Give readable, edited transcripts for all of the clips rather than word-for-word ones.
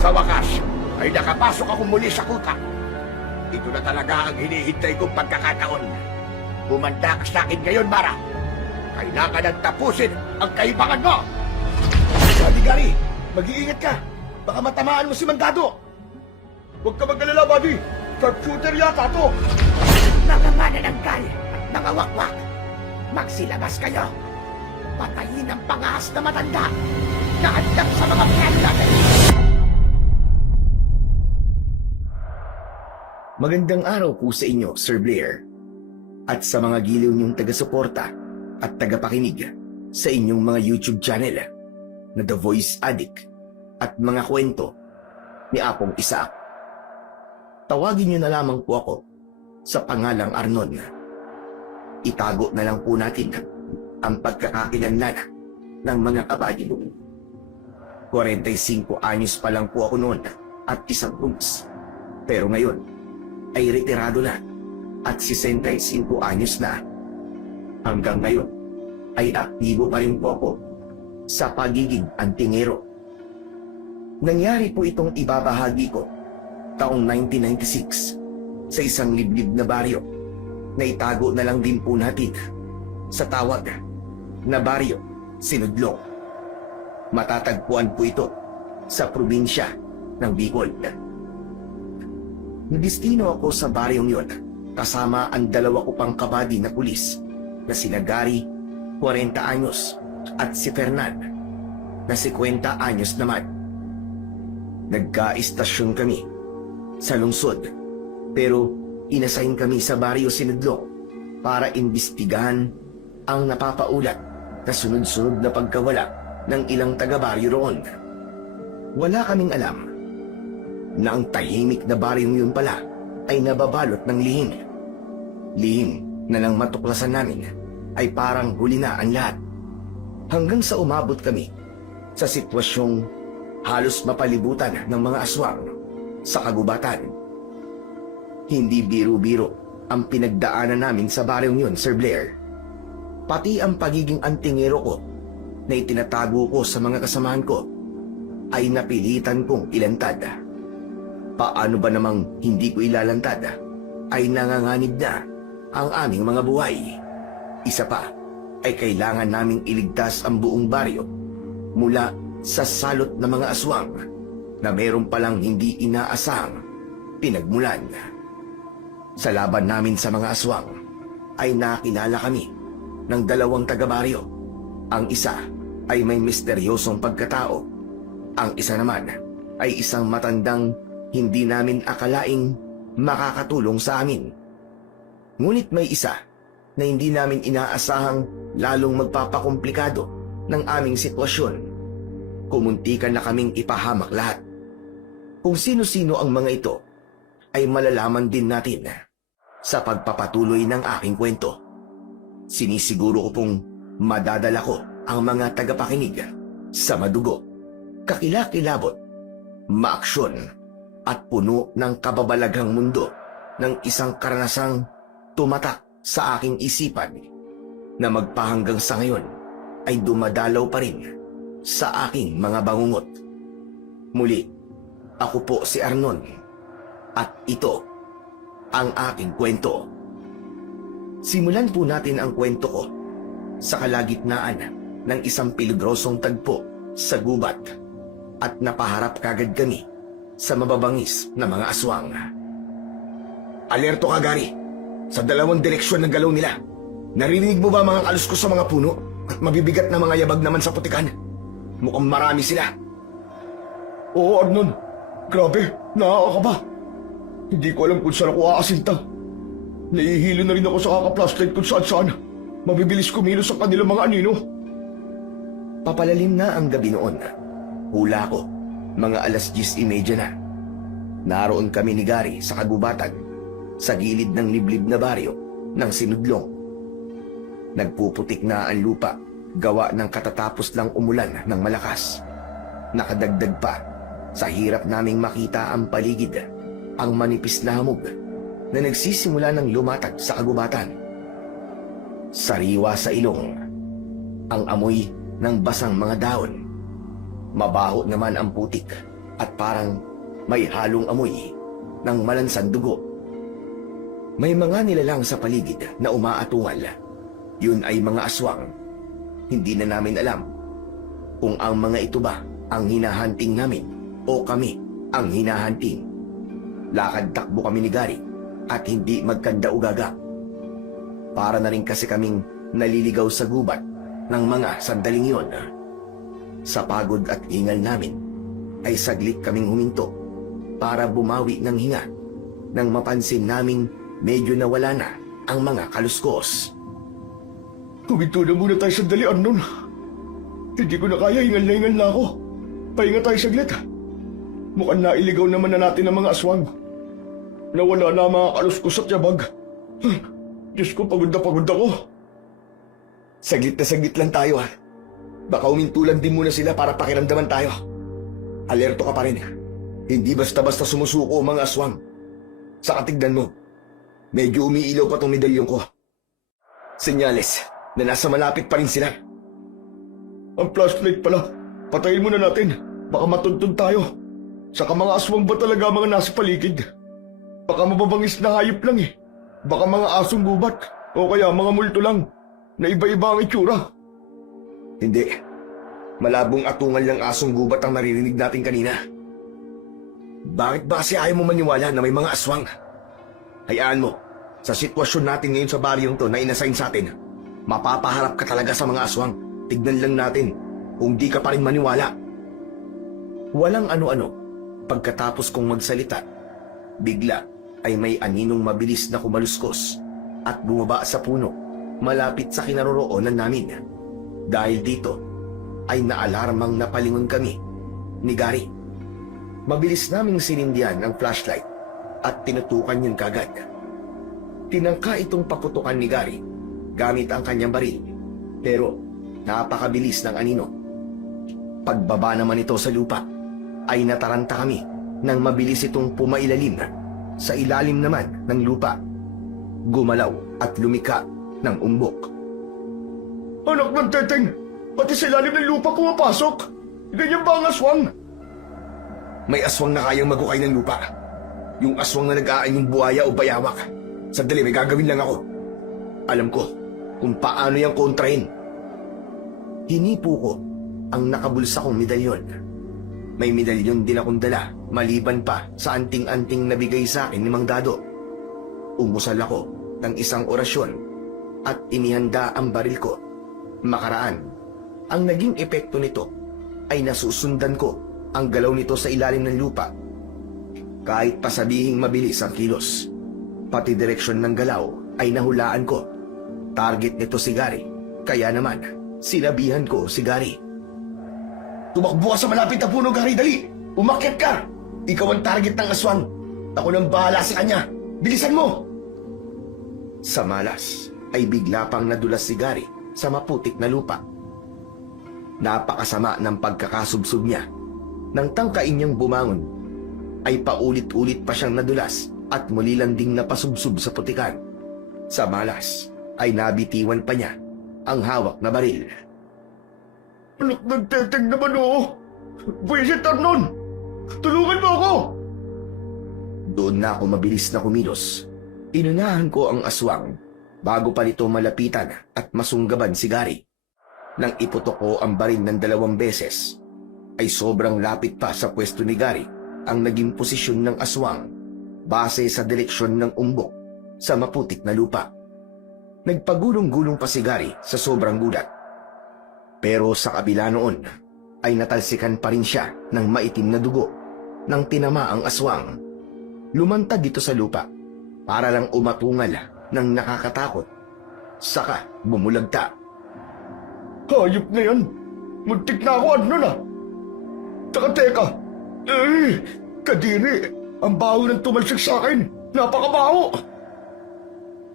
Sa wakas, ay nakapasok ako muli sa kuta. Ito na talaga ang hinihintay kong pagkakataon. Bumanda ka sa akin ngayon, Mara. Kailangan nang tapusin ang kaibangan mo! Buddy Gary, mag-iingat ka. Baka matamaan mo si Mandado. Huwag ka mag-alala, Buddy. Sharpshooter yata to. Mga manananggal at mga wakwak, magsilabas kayo. Patayin ang pangaas na matanda na handang sa mga plano natin. Magandang araw po sa inyo, Sir Blair, at sa mga giliw niyong taga-suporta at tagapakinig sa inyong mga YouTube channel na The Voice Addict at mga kwento ni Apong Isaac. Tawagin niyo na lamang po ako sa pangalang Arnon. Itago na lang po natin ang pagkakakilanlan ng mga kabady. 45 anyos pa lang po ako noon at isang bungs. Pero ngayon, ay retirado na at 65 anyos na. Hanggang ngayon ay aktibo pa rin po ako sa pagiging antingero. Nangyari po itong ibabahagi ko taong 1996 sa isang liblib na baryo na itago na lang din po natin sa tawag na Baryo Sinudlong. Matatagpuan po ito sa probinsya ng Bicol. Nagdestino ako sa baryong yon kasama ang dalawa ko pang kabady na pulis na sina Gary, 40 anyos, at si Fernan, na 50 anyos naman. Nagka-istasyon kami sa lungsod, pero inassign kami sa Baryo Sinudlong para imbestigahan ang napapaulat na sunod-sunod na pagkawala ng ilang taga-baryo roon. Wala kaming alam na ang tahimik na baryong yun pala ay nababalot ng lihim. Lihim na nang matuklasan namin ay parang huli na ang lahat. Hanggang sa umabot kami sa sitwasyong halos mapalibutan ng mga aswang sa kagubatan. Hindi biro-biro ang pinagdaanan namin sa baryong yun, Sir Blair. Pati ang pagiging antingero ko na itinatago ko sa mga kasamahan ko ay napilitan kong ilantad. Paano ba namang hindi ko ilalantad ay nanganganib na ang aming mga buhay. Isa pa ay kailangan naming iligtas ang buong baryo mula sa salot ng mga aswang na meron palang hindi inaasahang pinagmulan. Sa laban namin sa mga aswang ay nakilala kami ng dalawang taga-baryo. Ang isa ay may misteryosong pagkatao. Ang isa naman ay isang matandang hindi namin akalaing makakatulong sa amin. Ngunit may isa na hindi namin inaasahang lalong magpapakomplikado ng aming sitwasyon. Kumuntikan na kaming ipahamak lahat. Kung sino-sino ang mga ito ay malalaman din natin sa pagpapatuloy ng aking kwento. Sinisiguro ko pong madadala ko ang mga tagapakinig sa madugo, kakilakilabot, maaksyon, at puno ng kababalaghang mundo ng isang karanasang tumatak sa aking isipan na magpahanggang sa ngayon ay dumadalaw pa rin sa aking mga bangungot. Muli, ako po si Arnon at ito ang aking kwento. Simulan po natin ang kwento ko sa kalagitnaan ng isang peligrosong tagpo sa gubat at napaharap kagad kami sa mababangis na mga aswang. Alerto ka, Gary. Sa dalawang direksyon ng galaw nila. Narinig mo ba mga kalos ko sa mga puno? At mabibigat na mga yabag naman sa putikan. Mukhang marami sila. Oo, Arnon. Grabe, nakakaba. Hindi ko alam kung saan ako aasinta. Nahihilo na rin ako sa kaka-flashlight kung saan-saan. Mabibilis kumilos ang kanilang mga anino. Papalalim na ang gabi noon. Hula ko, mga 10:30 na. Naroon kami ni Gary sa kagubatan, sa gilid ng liblib na baryo ng Sinudlong. Nagpuputik na ang lupa, gawa ng katatapos lang umulan ng malakas. Nakadagdag pa, sa hirap naming makita ang paligid, ang manipis na hamog na nagsisimula ng lumatag sa kagubatan. Sariwa sa ilong, ang amoy ng basang mga dahon. Mabaho naman ang putik at parang may halong amoy ng malansang dugo. May mga nilalang sa paligid na umaatungal. Yun ay mga aswang. Hindi na namin alam kung ang mga ito ba ang hinahunting namin o kami ang hinahunting. Lakad-takbo kami ni Gary at hindi magkanda-ugaga. Para na rin kasi kaming naliligaw sa gubat ng mga sandaling yon. Sa pagod at hingal namin ay saglit kaming huminto para bumawi ng hinga nang mapansin naming medyo nawala na ang mga kaluskos. Huminto na muna tayo sandali, Arnon. Hindi ko na kaya, hingal na ako. Pahinga tayo saglit. Mukhang nailigaw naman na natin ang mga aswang. Nawala na ang mga kaluskos at yabag. Diyos ko, pagod na pagod ako. Saglit na saglit lang tayo ha. Baka umintulan din muna sila para pakiramdaman tayo. Alerto ka pa rin. Hindi basta-basta sumusuko ang mga aswang. Saka tignan mo, medyo umiilaw pa tong medalyon ko. Senyales na nasa malapit pa rin sila. Ang flashlight pala. Patayin muna natin. Baka matuntun tayo. Saka mga aswang ba talaga ang mga nasa paligid? Baka mababangis na hayop lang eh. Baka mga asong gubat. O kaya mga multo lang. Na iba-iba ang itsura. Hindi. Malabong atungal ng asong gubat ang naririnig natin kanina. Bakit ba kasi ayaw mo maniwala na may mga aswang? Hayaan mo, sa sitwasyon natin ngayon sa baryong to na inassign sa atin, mapapaharap ka talaga sa mga aswang. Tignan lang natin kung di ka pa rin maniwala. Walang ano-ano, pagkatapos kong magsalita, bigla ay may aninong mabilis na kumaluskos at bumaba sa puno malapit sa kinaroroonan namin. Dahil dito ay naalarmang napalingon kami ni Gary. Mabilis naming sinindihan ang flashlight at tinutukan yun kagad. Tinangka itong paputukan ni Gary gamit ang kanyang baril, pero napakabilis ng anino. Pagbaba naman ito sa lupa ay nataranta kami nang mabilis itong pumailalim sa ilalim naman ng lupa. Gumalaw at lumika ng umbok. Anak ng teteng! Pati sa ilalim ng lupa pumapasok! Ganyan ba ang aswang? May aswang na kayang magukay ng lupa. Yung aswang na nag-aanyong buhaya o bayawak. Sandali, may gagawin lang ako. Alam ko kung paano yung kontrahin. Hinipo ko ang nakabulsa kong medalyon. May medalyon din akong dala, maliban pa sa anting-anting nabigay sa akin ni Mang Dado. Umusal ako ng isang orasyon at inihanda ang baril ko. Makaraan, ang naging epekto nito ay nasusundan ko ang galaw nito sa ilalim ng lupa. Kahit pasabihing mabilis ang kilos, pati direksyon ng galaw ay nahulaan ko. Target nito si Gary, kaya naman sinabihan ko si Gary. Tumakbo ka sa malapit na puno, Gary, dali! Umakyat ka! Ikaw ang target ng aswang. Ako nang bahala sa kanya. Bilisan mo! Sa malas ay bigla pang nadulas si Gary sa maputik na lupa. Napakasama ng pagkakasubsob niya. Nang tangkain niyang bumangon, ay paulit-ulit pa siyang nadulas at muli lang ding napasubsob sa putikan. Sa malas ay nabitiwan pa niya ang hawak na baril. Anak ng teteng naman oo! Buwisit, Arnon! Tulungan mo ako! Doon na ako mabilis na kumilos. Inunahan ko ang aswang bago pa nito malapitan at masunggaban si Gary. Nang iputok ko ang baril ng 2 beses, ay sobrang lapit pa sa pwesto ni Gary ang naging posisyon ng aswang base sa direksyon ng umbok sa maputik na lupa. Nagpagulong-gulong pa si Gary sa sobrang gulat. Pero sa kabila noon ay natalsikan pa rin siya ng maitim na dugo nang tinama ang aswang. Lumantad dito sa lupa para lang umatungal ng nakakatakot. Saka bumulagta. Hayop na yan! Muntik na ako, Arnon ah! Teka! Kadiri! Ang baho ng tumalsik sa akin! Napakabaho!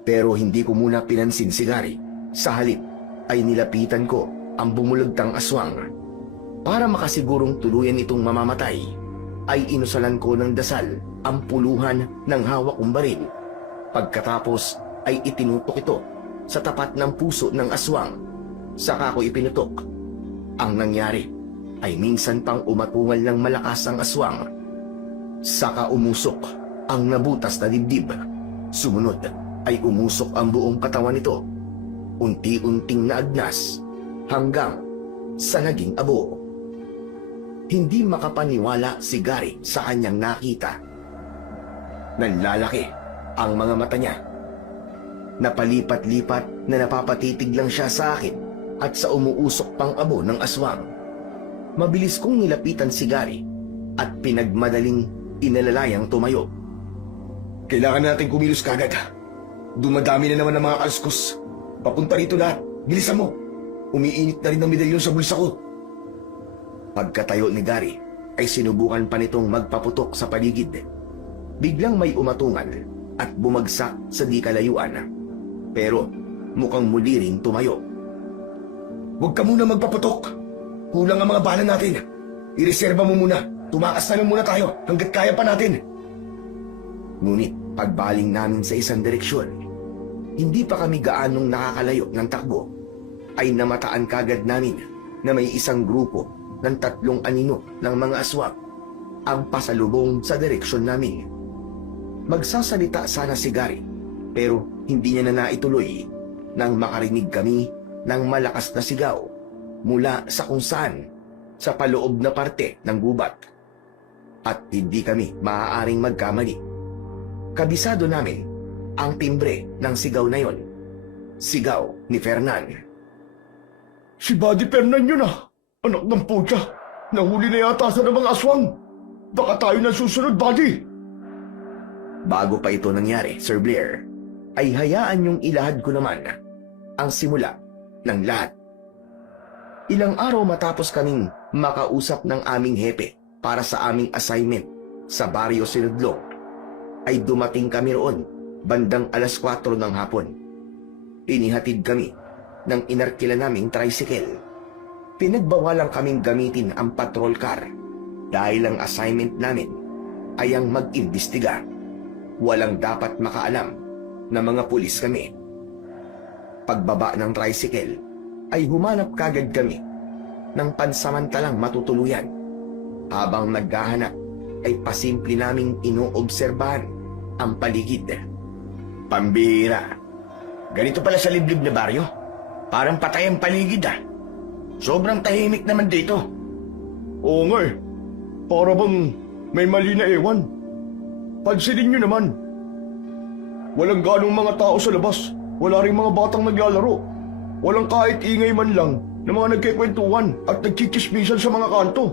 Pero hindi ko muna pinansin si Gary. Sa halip ay nilapitan ko ang bumulagtang aswang. Para makasigurong tuluyan itong mamamatay, ay inusalan ko ng dasal ang puluhan ng hawak kong baril. Pagkatapos ay itinutok ito sa tapat ng puso ng aswang. Saka ko ipinutok. Ang nangyari ay minsan pang umatungal ng malakas ang aswang. Saka umusok ang nabutas na dibdib. Sumunod ay umusok ang buong katawan nito. Unti-unting naagnas hanggang sa naging abo. Hindi makapaniwala si Gary sa kanyang nakita. Nanlalaki ang mga mata niya. Napalipat-lipat na napapatitig lang siya sa akin at sa umuusok pang abo ng aswang. Mabilis kong nilapitan si Gary at pinagmadaling inalalayang tumayo. Kailangan natin kumilos kagad. Dumadami na naman ang mga kalskos. Papunta rito lahat. Bilisan mo. Umiinit na rin ang medalyon sa bulsa ko. Pagkatayo ni Gary ay sinubukan pa nitong magpaputok sa paligid. Biglang may umatungan at bumagsak sa di kalayuan. Pero mukhang muli ring tumayo. Huwag ka muna magpaputok. Kulang ang mga bala natin. Ireserba mo muna. Tumakas na lang muna tayo hanggat kaya pa natin. Ngunit pagbaling namin sa isang direksyon, hindi pa kami gaanong nakakalayo ng takbo, ay namataan kagad namin na may isang grupo ng 3 anino ng mga aswang ang pasalubong sa direksyon namin. Magsasalita sana si Gary, pero hindi niya na naituloy nang makarinig kami ng malakas na sigaw mula sa kung saan sa paloob na parte ng gubat. At hindi kami maaaring magkamali. Kabisado namin ang timbre ng sigaw na yon. Sigaw ni Fernan. Si Buddy Fernan yun ah. Anak ng putya. Nahuli na yata sa mga aswang. Baka tayo na susunod, Buddy. Bago pa ito nangyari, Sir Blair, ay hayaan niyong ilahad ko naman ang simula ng lahat. Ilang araw matapos kaming makausap ng aming hepe para sa aming assignment sa Barrio Sinudlo, ay dumating kami roon bandang 4:00 ng hapon. Inihatid kami ng inarkila naming tricycle. Pinagbawalan kaming gamitin ang patrol car dahil ang assignment namin ay ang mag-imbestiga. Walang dapat makaalam na mga pulis kami. Pagbaba ng tricycle ay humanap kagad kami ng pansamantalang matutuluyan. Habang naghahanap ay pasimple naming inoobserbahan ang paligid. Pambira. Ganito pala sa liblib na baryo. Parang patay ang paligid ah. Sobrang tahimik naman dito. Oo nga eh. Para bang may mali na ewan. Pansinin nyo naman. Walang ganong mga tao sa labas. Wala ring mga batang naglalaro. Walang kahit ingay man lang na mga nagkikwentuhan at nagchichismisan sa mga kanto.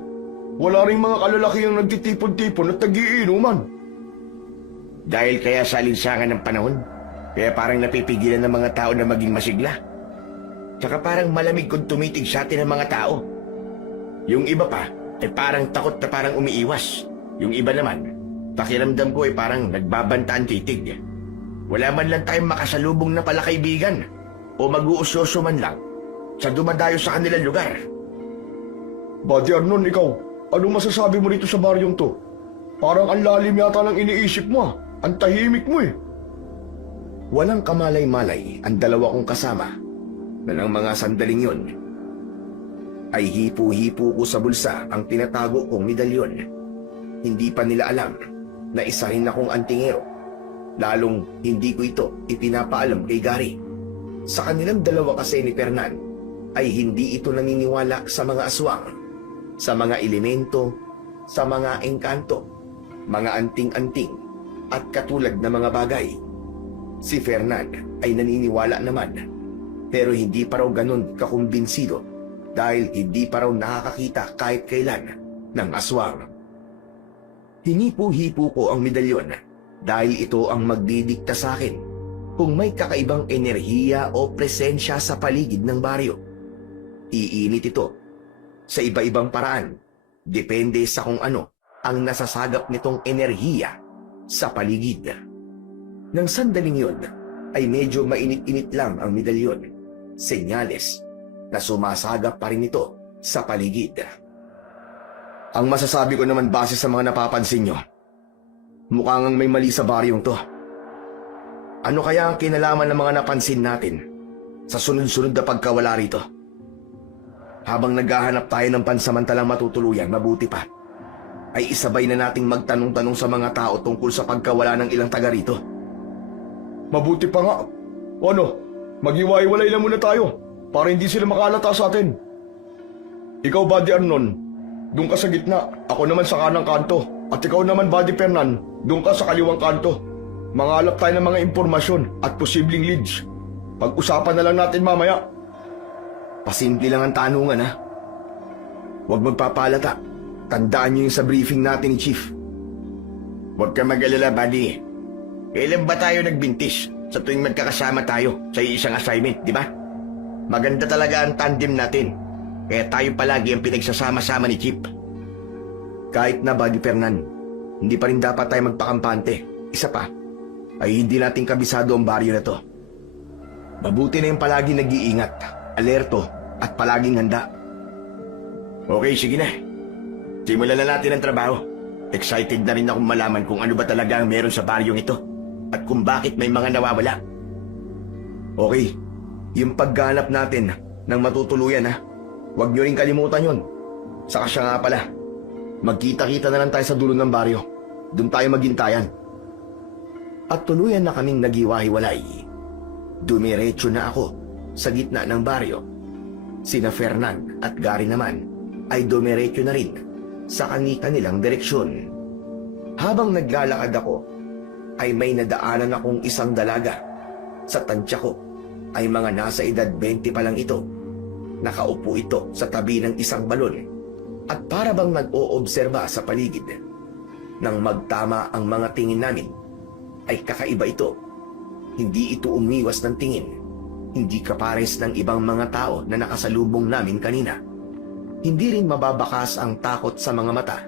Wala ring mga kalalaki ang nagtitipon-tipon at nagiinuman. Dahil kaya sa alinsangan ng panahon, kaya parang napipigilan ng mga tao na maging masigla. Tsaka parang malamig kung tumitig sa atin ang mga tao. Yung iba pa, ay parang takot na parang umiiwas. Yung iba naman, pakiramdam ko ay parang nagbabanta ang titig. Wala man lang tayong makasalubong na palakaibigan o mag-uusyoso man lang sa dumadayo sa kanilang lugar. Buddy Arnon, ikaw, anong masasabi mo rito sa baryong to? Parang ang lalim yata ng iniisip mo ah. Ang tahimik mo eh. Walang kamalay-malay ang dalawa kong kasama na ng mga sandaling yon ay hipo-hipo ko sa bulsa ang tinatago kong medalyon. Hindi pa nila alam na isa rin akong antingero, lalong hindi ko ito ipinapaalam kay Gary. Sa kanilang dalawa kasi ni Fernan ay hindi ito naniniwala sa mga aswang, sa mga elemento, sa mga engkanto, mga anting-anting at katulad na mga bagay. Si Fernan ay naniniwala naman, pero hindi pa raw ganun kakumbinsido dahil hindi pa raw nakakakita kahit kailan ng aswang. Hinipo-hipo ko ang medalyon dahil ito ang magdidikta sa akin kung may kakaibang enerhiya o presensya sa paligid ng baryo. Iinit ito sa iba-ibang paraan, depende sa kung ano ang nasasagap nitong enerhiya sa paligid. Nang sandaling yun, ay medyo mainit-init lang ang medalyon. Senyales na sumasagap pa rin ito sa paligid. Ang masasabi ko naman base sa mga napapansin nyo, mukhang may mali sa baryong to. Ano kaya ang kinalaman ng mga napansin natin sa sunod-sunod na pagkawala rito? Habang naghahanap tayo ng pansamantalang matutuluyan, mabuti pa, ay isabay na nating magtanong-tanong sa mga tao tungkol sa pagkawala ng ilang taga rito. Mabuti pa nga. O ano, maghiwa-hiwalay na muna tayo para hindi sila makalata sa atin. Ikaw, Buddy Arnon, doon ka sa gitna. Ako naman sa kanang kanto. At ikaw naman, Buddy Fernan, doon ka sa kaliwang kanto. Mangalap tayo ng mga impormasyon at posibleng leads. Pag-usapan na lang natin mamaya. Pasimple lang ang tanungan, ha? Huwag magpapalata. Tandaan niyo yung sa briefing natin ni Chief. Huwag ka mag-alala, buddy. Kailan ba tayo nagbintis sa tuwing magkakasama tayo sa isang assignment, di ba? Maganda talaga ang tandem natin. Kaya tayo palagi ang pinagsasama-sama ni Chief. Kahit na, Buddy Fernan, hindi pa rin dapat tayo magpakampante. Isa pa, ay hindi natin kabisado ang baryo na to. Mabuti na yung palagi nag-iingat, alerto, at palaging handa. Okay, sige na. Simulan na natin ang trabaho. Excited na rin akong malaman kung ano ba talaga ang meron sa baryong ito at kung bakit may mga nawawala. Okay, yung pagganap natin ng matutuluyan, ha? Huwag nyo rin kalimutan yon. Saka siya nga pala, magkita-kita na lang tayo sa dulo ng baryo. Doon tayo maghintayan. At tuluyan na kaming naghiwa-hiwalay. Dumiretso na ako sa gitna ng baryo. Sina Fernan at Gary naman ay dumiretso na rin sa kani-kanilang direksyon. Habang naglalakad ako, ay may nadaanan akong isang dalaga. Sa tansya ko ay mga nasa edad 20 pa lang ito. Nakaupo ito sa tabi ng isang balon at para bang nag-oobserba sa paligid. Nang magtama ang mga tingin namin, ay kakaiba ito. Hindi ito umiwas ng tingin. Hindi kapares ng ibang mga tao na nakasalubong namin kanina. Hindi rin mababakas ang takot sa mga mata.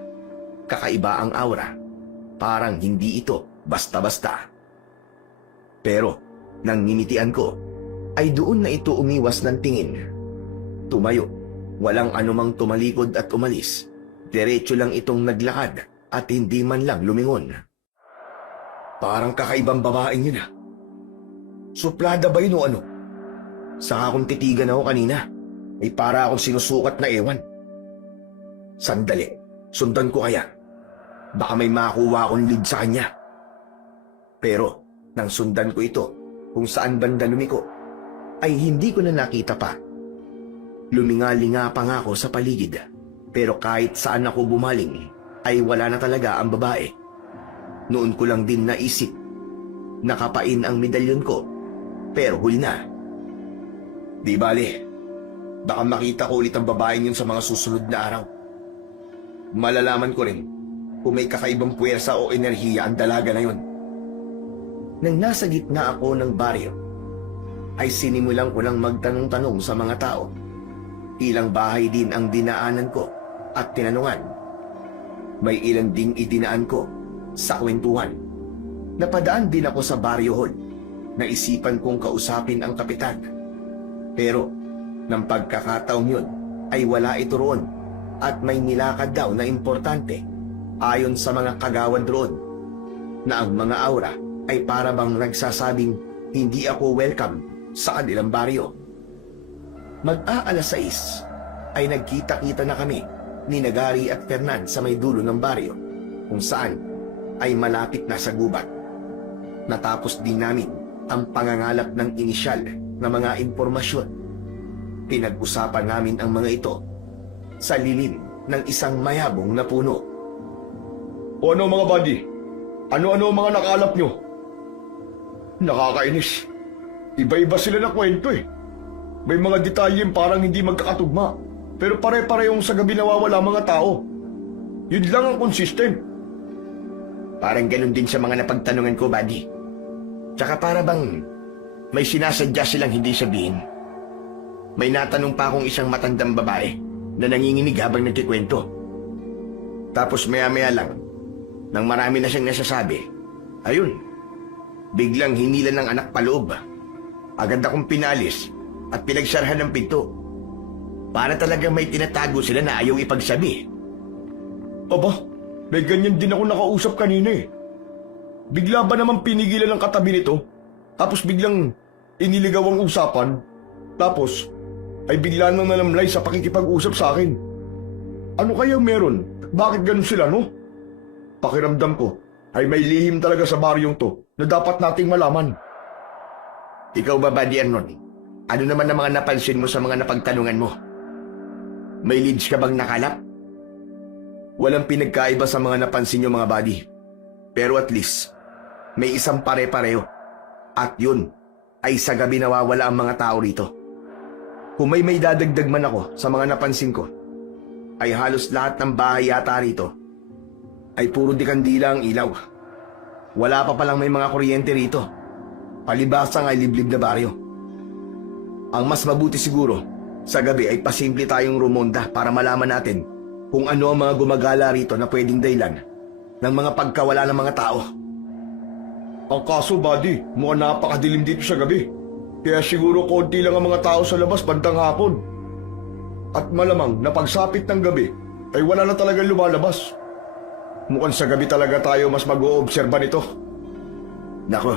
Kakaiba ang aura. Parang hindi ito basta-basta. Pero, nang ngimitian ko, ay doon na ito umiwas ng tingin. Tumayo, walang anumang tumalikod at umalis. Diretso lang itong naglakad at hindi man lang lumingon. Parang kakaibang babaeng yun, ha? Suplada ba yun o ano? Saka kung titigan ako kanina, ay para akong sinusukat na ewan. Sandali, sundan ko kaya. Baka may makuha akong lead sa kanya. Pero, nang sundan ko ito, kung saan banda lumiko, ay hindi ko na nakita pa. Lumingalinga pa nga ako sa paligid, pero kahit saan ako bumaling, ay wala na talaga ang babae. Noon ko lang din naisip, nakapain ang medalyon ko, pero huli na. Di bale, baka makita ko ulit ang babaeng yun sa mga susunod na araw. Malalaman ko rin kung may kakaibang puwersa o enerhiya ang dalaga na yun. Nang nasa gitna ako ng baryo, ay sinimulan ko lang magtanong-tanong sa mga tao. Ilang bahay din ang dinaanan ko at tinanungan. May ilan ding idinaan ko sa kwentuhan. Napadaan din ako sa baryo hall. Naisipan kong kausapin ang kapitan. Pero, nang pagkakataong yun, ay wala ito roon at may nilakad daw na importante ayon sa mga kagawan roon na ang mga aura ay para bang nagsasabing hindi ako welcome sa kanilang baryo. Mag-aalas 6 ay nagkita-kita na kami ni Nagari at Fernan sa may dulo ng baryo kung saan ay malapit na sa gubat. Natapos din namin ang pangangalap ng inisyal na mga impormasyon. Pinag-usapan namin ang mga ito sa lilim ng isang mayabong na puno. O ano mga buddy? Ano-ano ang mga nakalap nyo? Nakakainis. Iba-iba sila na kwento eh. May mga detalyeng parang hindi magkakatugma. Pero pare-parehong sa gabi nawawala mga tao. Yun lang ang consistent. Parang ganun din sa mga napagtanungan ko, buddy. Tsaka para bang may sinasadya silang hindi sabihin. May natanong pa akong isang matandang babae na nanginginig habang nagkikwento. Tapos maya-maya lang, nang marami na siyang nasasabi, ayun, biglang hinilan ng anak paloob. Agad akong pinalis at pinagsarhan ng pinto. Para talagang may tinatago sila na ayaw ipagsabi. Aba, may ganyan din ako nakausap kanina eh. Bigla ba naman pinigilan ng katabi nito? Tapos biglang iniligaw ang usapan? Tapos, ay bigla nang nalamlay sa pakikipag-usap sa akin. Ano kaya meron? Bakit ganun sila, no? Pakiramdam ko ay may lihim talaga sa baryong to na dapat nating malaman. Ikaw ba, Buddy Arnon? Ano naman ang mga napansin mo sa mga napagtanungan mo? May leads ka bang nakalap? Walang pinagkaiba sa mga napansin nyo, mga buddy. Pero at least, may isang pare-pareho. At yun, ay sa gabi nawawala ang mga tao rito. Kung may dadagdag man ako sa mga napansin ko, ay halos lahat ng bahay yata rito ay puro di kandila ang ilaw. Wala pa palang may mga kuryente rito. Palibasa ay liblib na baryo. Ang mas mabuti siguro, sa gabi ay pasimple tayong rumonda para malaman natin kung ano ang mga gumagala rito na pwedeng dahilan ng mga pagkawala ng mga tao. Ang kaso, buddy, mukhang napakadilim dito sa gabi. Kaya siguro konti lang ang mga tao sa labas bandang hapon. At malamang na pagsapit ng gabi ay wala na talagang lumalabas. Mukhang sa gabi talaga tayo mas mag-oobserba nito. Nako,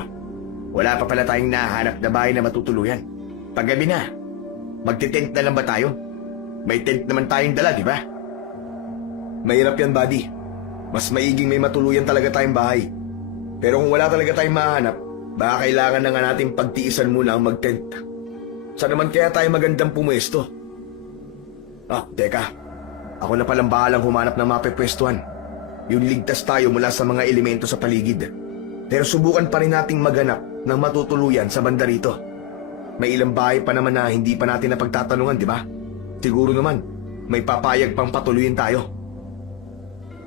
wala pa pala tayong nahanap na bahay na matutuluyan. Paggabi na, magtitent na lang ba tayo? May tent naman tayong dala, di ba? Mahirap yan, buddy. Mas maiging may matuluyan talaga tayong bahay. Pero kung wala talaga tayong mahanap, baka kailangan na nga nating pagtiisan muna ang mag-tent. Saan naman kaya tayo magandang pumwesto? Teka. Ako na palang bahalang humanap ng mapepwestuhan. Yung ligtas tayo mula sa mga elemento sa paligid. Pero subukan pa rin nating maghanap ng matutuluyan sa banda rito. May ilang bahay pa naman na hindi pa natin napagtatanungan, di ba? Siguro naman, may papayag pang patuloyin tayo.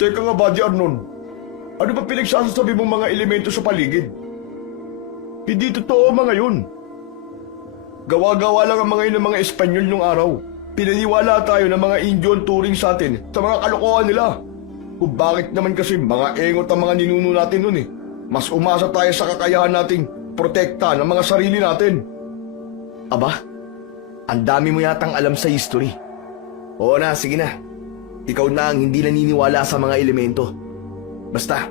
Teka nga, Buddy Arnon. Ano ba pinagsasabi mong mga elemento sa paligid? Hindi totoo mga yun. Gawa-gawa lang ang mga yun ng mga Espanyol nung araw. Pinaniwala tayo ng mga Indian touring sa atin sa mga kalokohan nila. Kung bakit naman kasi mga engot ang mga ninuno natin nun eh. Mas umasa tayo sa kakayahan nating protekta ng mga sarili natin. Aba, ang dami mo yatang alam sa history. Oo na, sige na. Ikaw na ang hindi naniniwala sa mga elemento. Basta,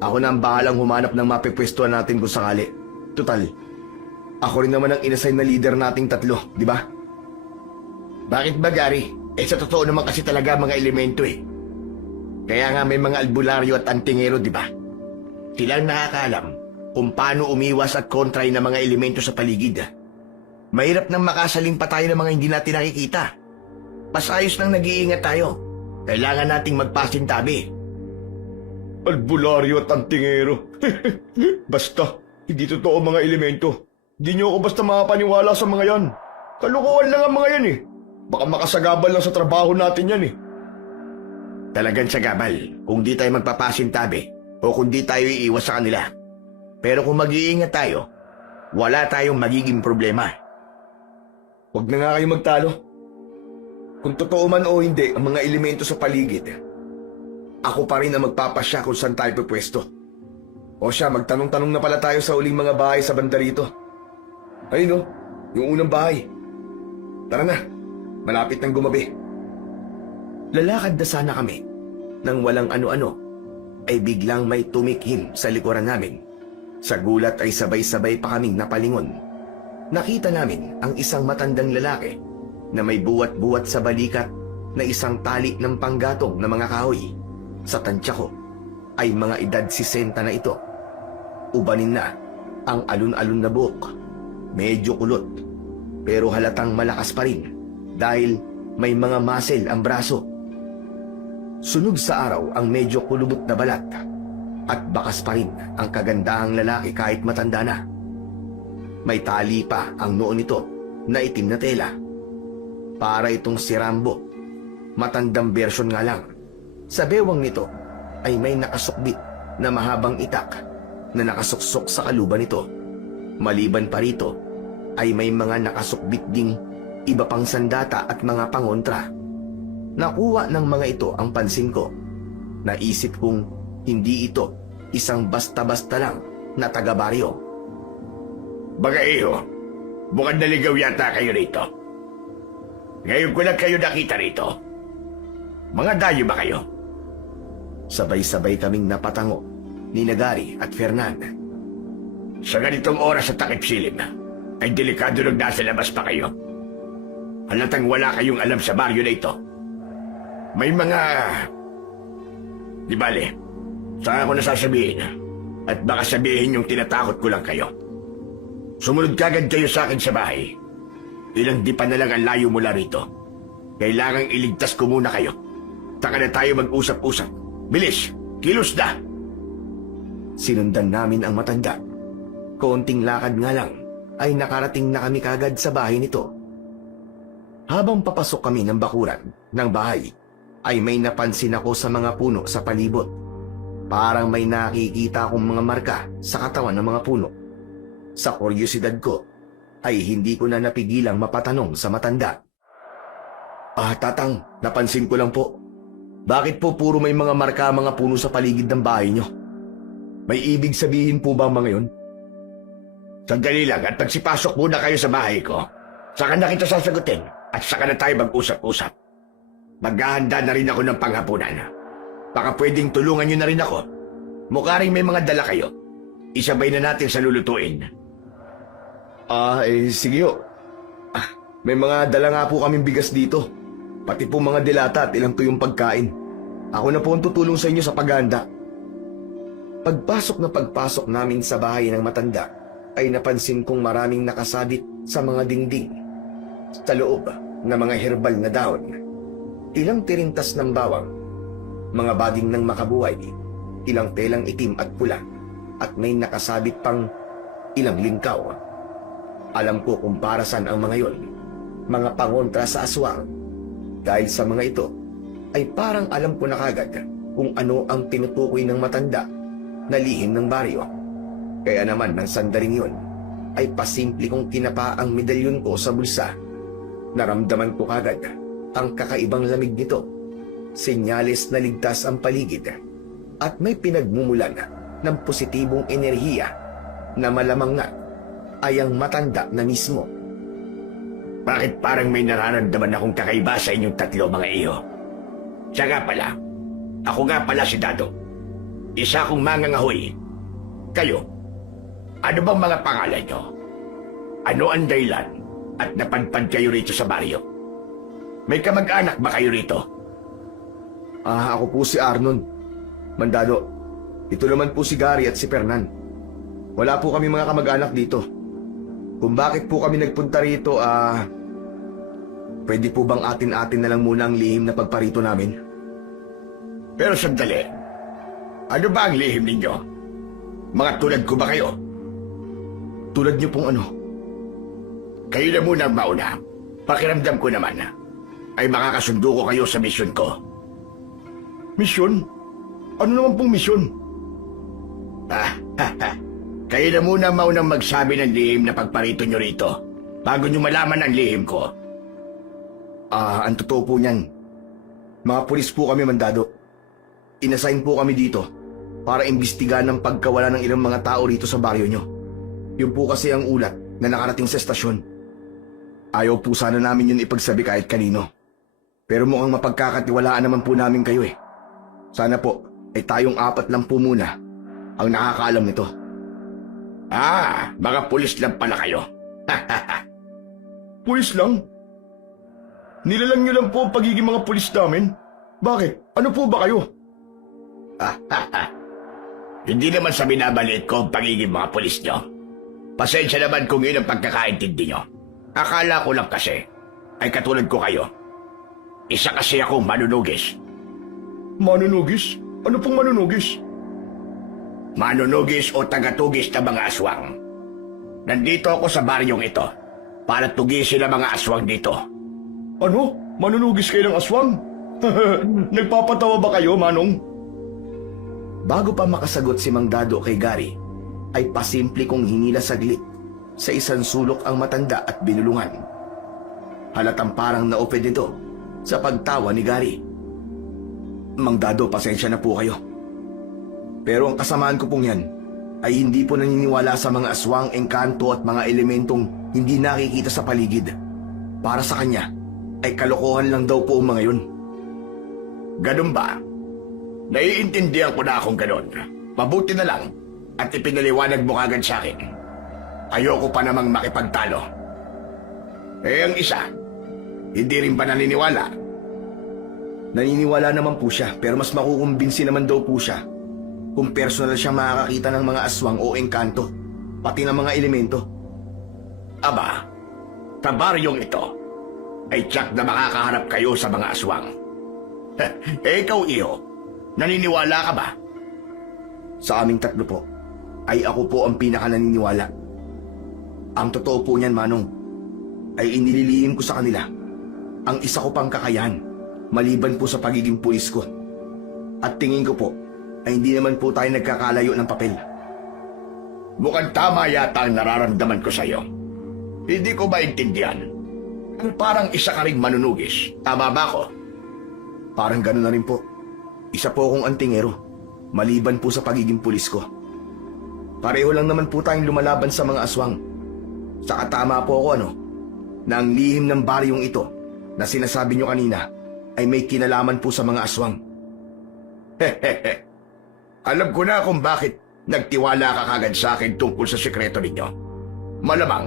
ako na ang bahalang humanap ng mapipwestuhan natin kung sakali. Tutal, ako rin naman ang inassign na leader nating tatlo, di ba? Bakit ba, Gary? Sa totoo naman kasi talaga mga elemento eh. Kaya nga may mga albularyo at antingero, di ba? Silang nakakaalam kung paano umiwas at kontray ng mga elemento sa paligid. Mahirap nang makasaling pa tayo ng mga hindi natin nakikita. Pasayos nang nag-iingat tayo. Kailangan nating magpasintabi. Albularyo at antingero. Basta, hindi totoo mga elemento. Hindi niyo ako basta makapaniwala sa mga yan. Kalukuhan lang ang mga yan eh. Baka makasagabal lang sa trabaho natin yan eh. Talagang sagabal kung di tayo magpapasintabi o kung di tayo iiwas sa kanila. Pero kung mag-iingat tayo, wala tayong magiging problema. Huwag na nga kayo magtalo. Kung totoo man o hindi ang mga elemento sa paligid, ako pa rin ang magpapasya kung saan tayo pupwesto. O siya, magtanong-tanong na pala tayo sa uling mga bahay sa banda rito. Ayun o, yung unang bahay. Tara na, malapit nang gumabi. Lalakad na sana kami nang walang ano-ano ay biglang may tumikhim sa likuran namin. Sa gulat ay sabay-sabay pa kaming napalingon. Nakita namin ang isang matandang lalaki na may buwat-buwat sa balikat na isang tali ng panggatong na mga kahoy. Sa tansya ko ay mga edad 60 na ito. Ubanin na ang alun-alun na buhok. Medyo kulot pero halatang malakas pa rin dahil may mga muscle ang braso. Sunog sa araw ang medyo kulubot na balat at bakas pa rin ang kagandahang lalaki kahit matanda na. May tali pa ang noo nito na itim na tela. Para itong si Rambo. Matandang version nga lang. Sa bewang nito ay may nakasukbit na mahabang itak na nakasuksok sa kaluban nito. Maliban pa rito ay may mga nakasukbit ding iba pang sandata at mga pangontra. Nakuha ng mga ito ang pansin ko. Naisip kong hindi ito isang basta-basta lang na taga-baryo. Bagaiho, mukhang naligaw yata kayo rito. Ngayon ko lang kayo nakita rito. Mga dayo ba kayo? Sabay-sabay kaming napatango ni Nagari at Fernan. Sa ganitong oras sa takip silim, ay delikado nang nasa labas pa kayo. Halatang wala kayong alam sa baryo na ito. May mga... Di bale, saan ako nasasabihin? At baka sabihin yung tinatakot ko lang kayo. Sumunod kagad kayo sa akin sa bahay. Ilang di pa na lang ang layo mula rito. Kailangang iligtas ko muna kayo. Taka na tayo mag-usap-usap. Bilis! Kilos na! Sinundan namin ang matanda. Konting lakad nga lang ay nakarating na kami kagad sa bahay nito. Habang papasok kami ng bakuran ng bahay, ay may napansin ako sa mga puno sa palibot. Parang may nakikita akong mga marka sa katawan ng mga puno. Sa kuryosidad ko, ay hindi ko na napigilang mapatanong sa matanda. Tatang, napansin ko lang po. Bakit po puro may mga marka mga puno sa paligid ng bahay nyo? May ibig sabihin po ba mga yun? Sandali lang at pagsipasok muna kayo sa bahay ko. Saka na kita sasagutin at saka na tayo mag-usap-usap. Maghahanda na rin ako ng panghapunan. Baka pwedeng tulungan nyo na rin ako. Mukha rin may mga dala kayo. Isabay na natin sa lulutuin. Sige ho. May mga dala nga po kaming bigas dito. Pati po mga dilata at ilang tuyong pagkain. Ako na po ang tutulong sa inyo sa paghahanda. Pagpasok namin sa bahay ng matanda, ay napansin kong maraming nakasabit sa mga dingding. Sa loob na mga herbal na daon. Ilang tirintas ng bawang. Mga bading ng makabuhay. Ilang telang itim at pula. At may nakasabit pang ilang lingkaw. Alam ko kung para saan ang mga yon. Mga pangontra sa aswang. Dahil sa mga ito, ay parang alam ko na kagad kung ano ang tinutukoy ng matanda na lihim ng baryo. Kaya naman ng sandaling yun, ay pasimple kong kinapa ang medalyon ko sa bulsa. Naramdaman ko kagad ang kakaibang lamig nito. Senyales na ligtas ang paligid at may pinagmumulan ng positibong enerhiya na malamang nga ay ang matanda na mismo. Bakit parang may nararamdaman akong kakaiba sa inyong tatlo mga iyo? Siya nga pala. Ako nga pala si Dado. Isa akong mangangahoy. Kayo, ano bang mga pangalan nyo? Ano ang dahilan at napadpad kayo rito sa baryo? May kamag-anak ba kayo rito? Ako po si Arnon. Mandado, ito naman po si Gary at si Fernan. Wala po kami mga kamag-anak dito. Kung bakit po kami nagpunta rito, pwede po bang atin-atin na lang muna ang lihim na pagparito namin? Pero sandali, ano ba ang lihim ninyo? Mga tulad ko ba kayo? Tulad niyo pong ano? Kayo na muna ang mauna. Pakiramdam ko naman ay makakasundo ko kayo sa misyon ko. Misyon? Ano naman pong misyon? Kayo na muna ang maunang magsabi ng lihim na pagparito nyo rito bago nyo malaman ang lihim ko. Ang totoo po niyan. Mga pulis po kami, Mandado. Inassign po kami dito para imbestigahan ang pagkawala ng ilang mga tao rito sa baryo nyo. Yun po kasi ang ulat na nakarating sa estasyon. Ayaw po sana namin yun ipagsabi kahit kanino. Pero mukhang mapagkakatiwalaan naman po namin kayo eh. Sana po ay tayong 4 lang po muna ang nakakaalam nito. Mga pulis lang pala kayo. Pulis lang? Nilalang niyo lang po ang pagiging mga pulis namin? Bakit? Ano po ba kayo? Hindi naman sa binabaliit ko ang pagiging mga pulis nyo. Pasensya naman kung yun ang pagkakaintindi nyo. Akala ko lang kasi ay katulad ko kayo. Isa kasi akong manunugis. Manunugis? Ano pong manunugis? Manunugis o tagatugis na mga aswang. Nandito ako sa baryong ito para tugisin ang mga aswang dito. Ano? Manunugis kayo ng aswang? Nagpapatawa ba kayo, Manong? Bago pa makasagot si Mang Dado kay Gary, ay pasimple kong hinila saglit sa isang sulok ang matanda at binulungan. Halatang parang naupid ito sa pagtawa ni Gary. Mang Dado, pasensya na po kayo. Pero ang kasamaan ko pong yan ay hindi po naniniwala sa mga aswang, engkanto at mga elementong hindi nakikita sa paligid. Para sa kanya, ay kalokohan lang daw po ang mga yun. Ganun ba? Naiintindihan ko na akong ganun. Mabuti na lang at ipinaliwanag mo kagad sa akin. Ayoko pa namang makipagtalo. Eh ang isa, Hindi rin ba naniniwala? Naniniwala naman po siya, pero mas makukumbinsi naman daw po siya kung personal siya makakakita ng mga aswang o engkanto, pati ng mga elemento. Aba, sa baryong ito, ay tiyak na makakaharap kayo sa mga aswang. Ikaw, Iho, naniniwala ka ba? Sa aming tatlo po, ay ako po ang pinaka naniniwala. Ang totoo po niyan, Manong, ay inililihim ko sa kanila ang isa ko pang kakayahan, maliban po sa pagiging pulis ko. At tingin ko po, ay hindi naman po tayo nagkakalayo ng papel. Mukhang tama yata ang nararamdaman ko sa'yo. Hindi ko maintindihan. Kung parang isa ka ring manunugis, tama ba ko? Parang gano'n na rin po. Isa po akong antingero, maliban po sa pagiging pulis ko. Pareho lang naman po tayong lumalaban sa mga aswang. Saka tama po ako na ang lihim ng baryong ito na sinasabi nyo kanina ay may kinalaman po sa mga aswang. Alam ko na kung bakit nagtiwala ka kagad sa akin tungkol sa sikreto ninyo. Malamang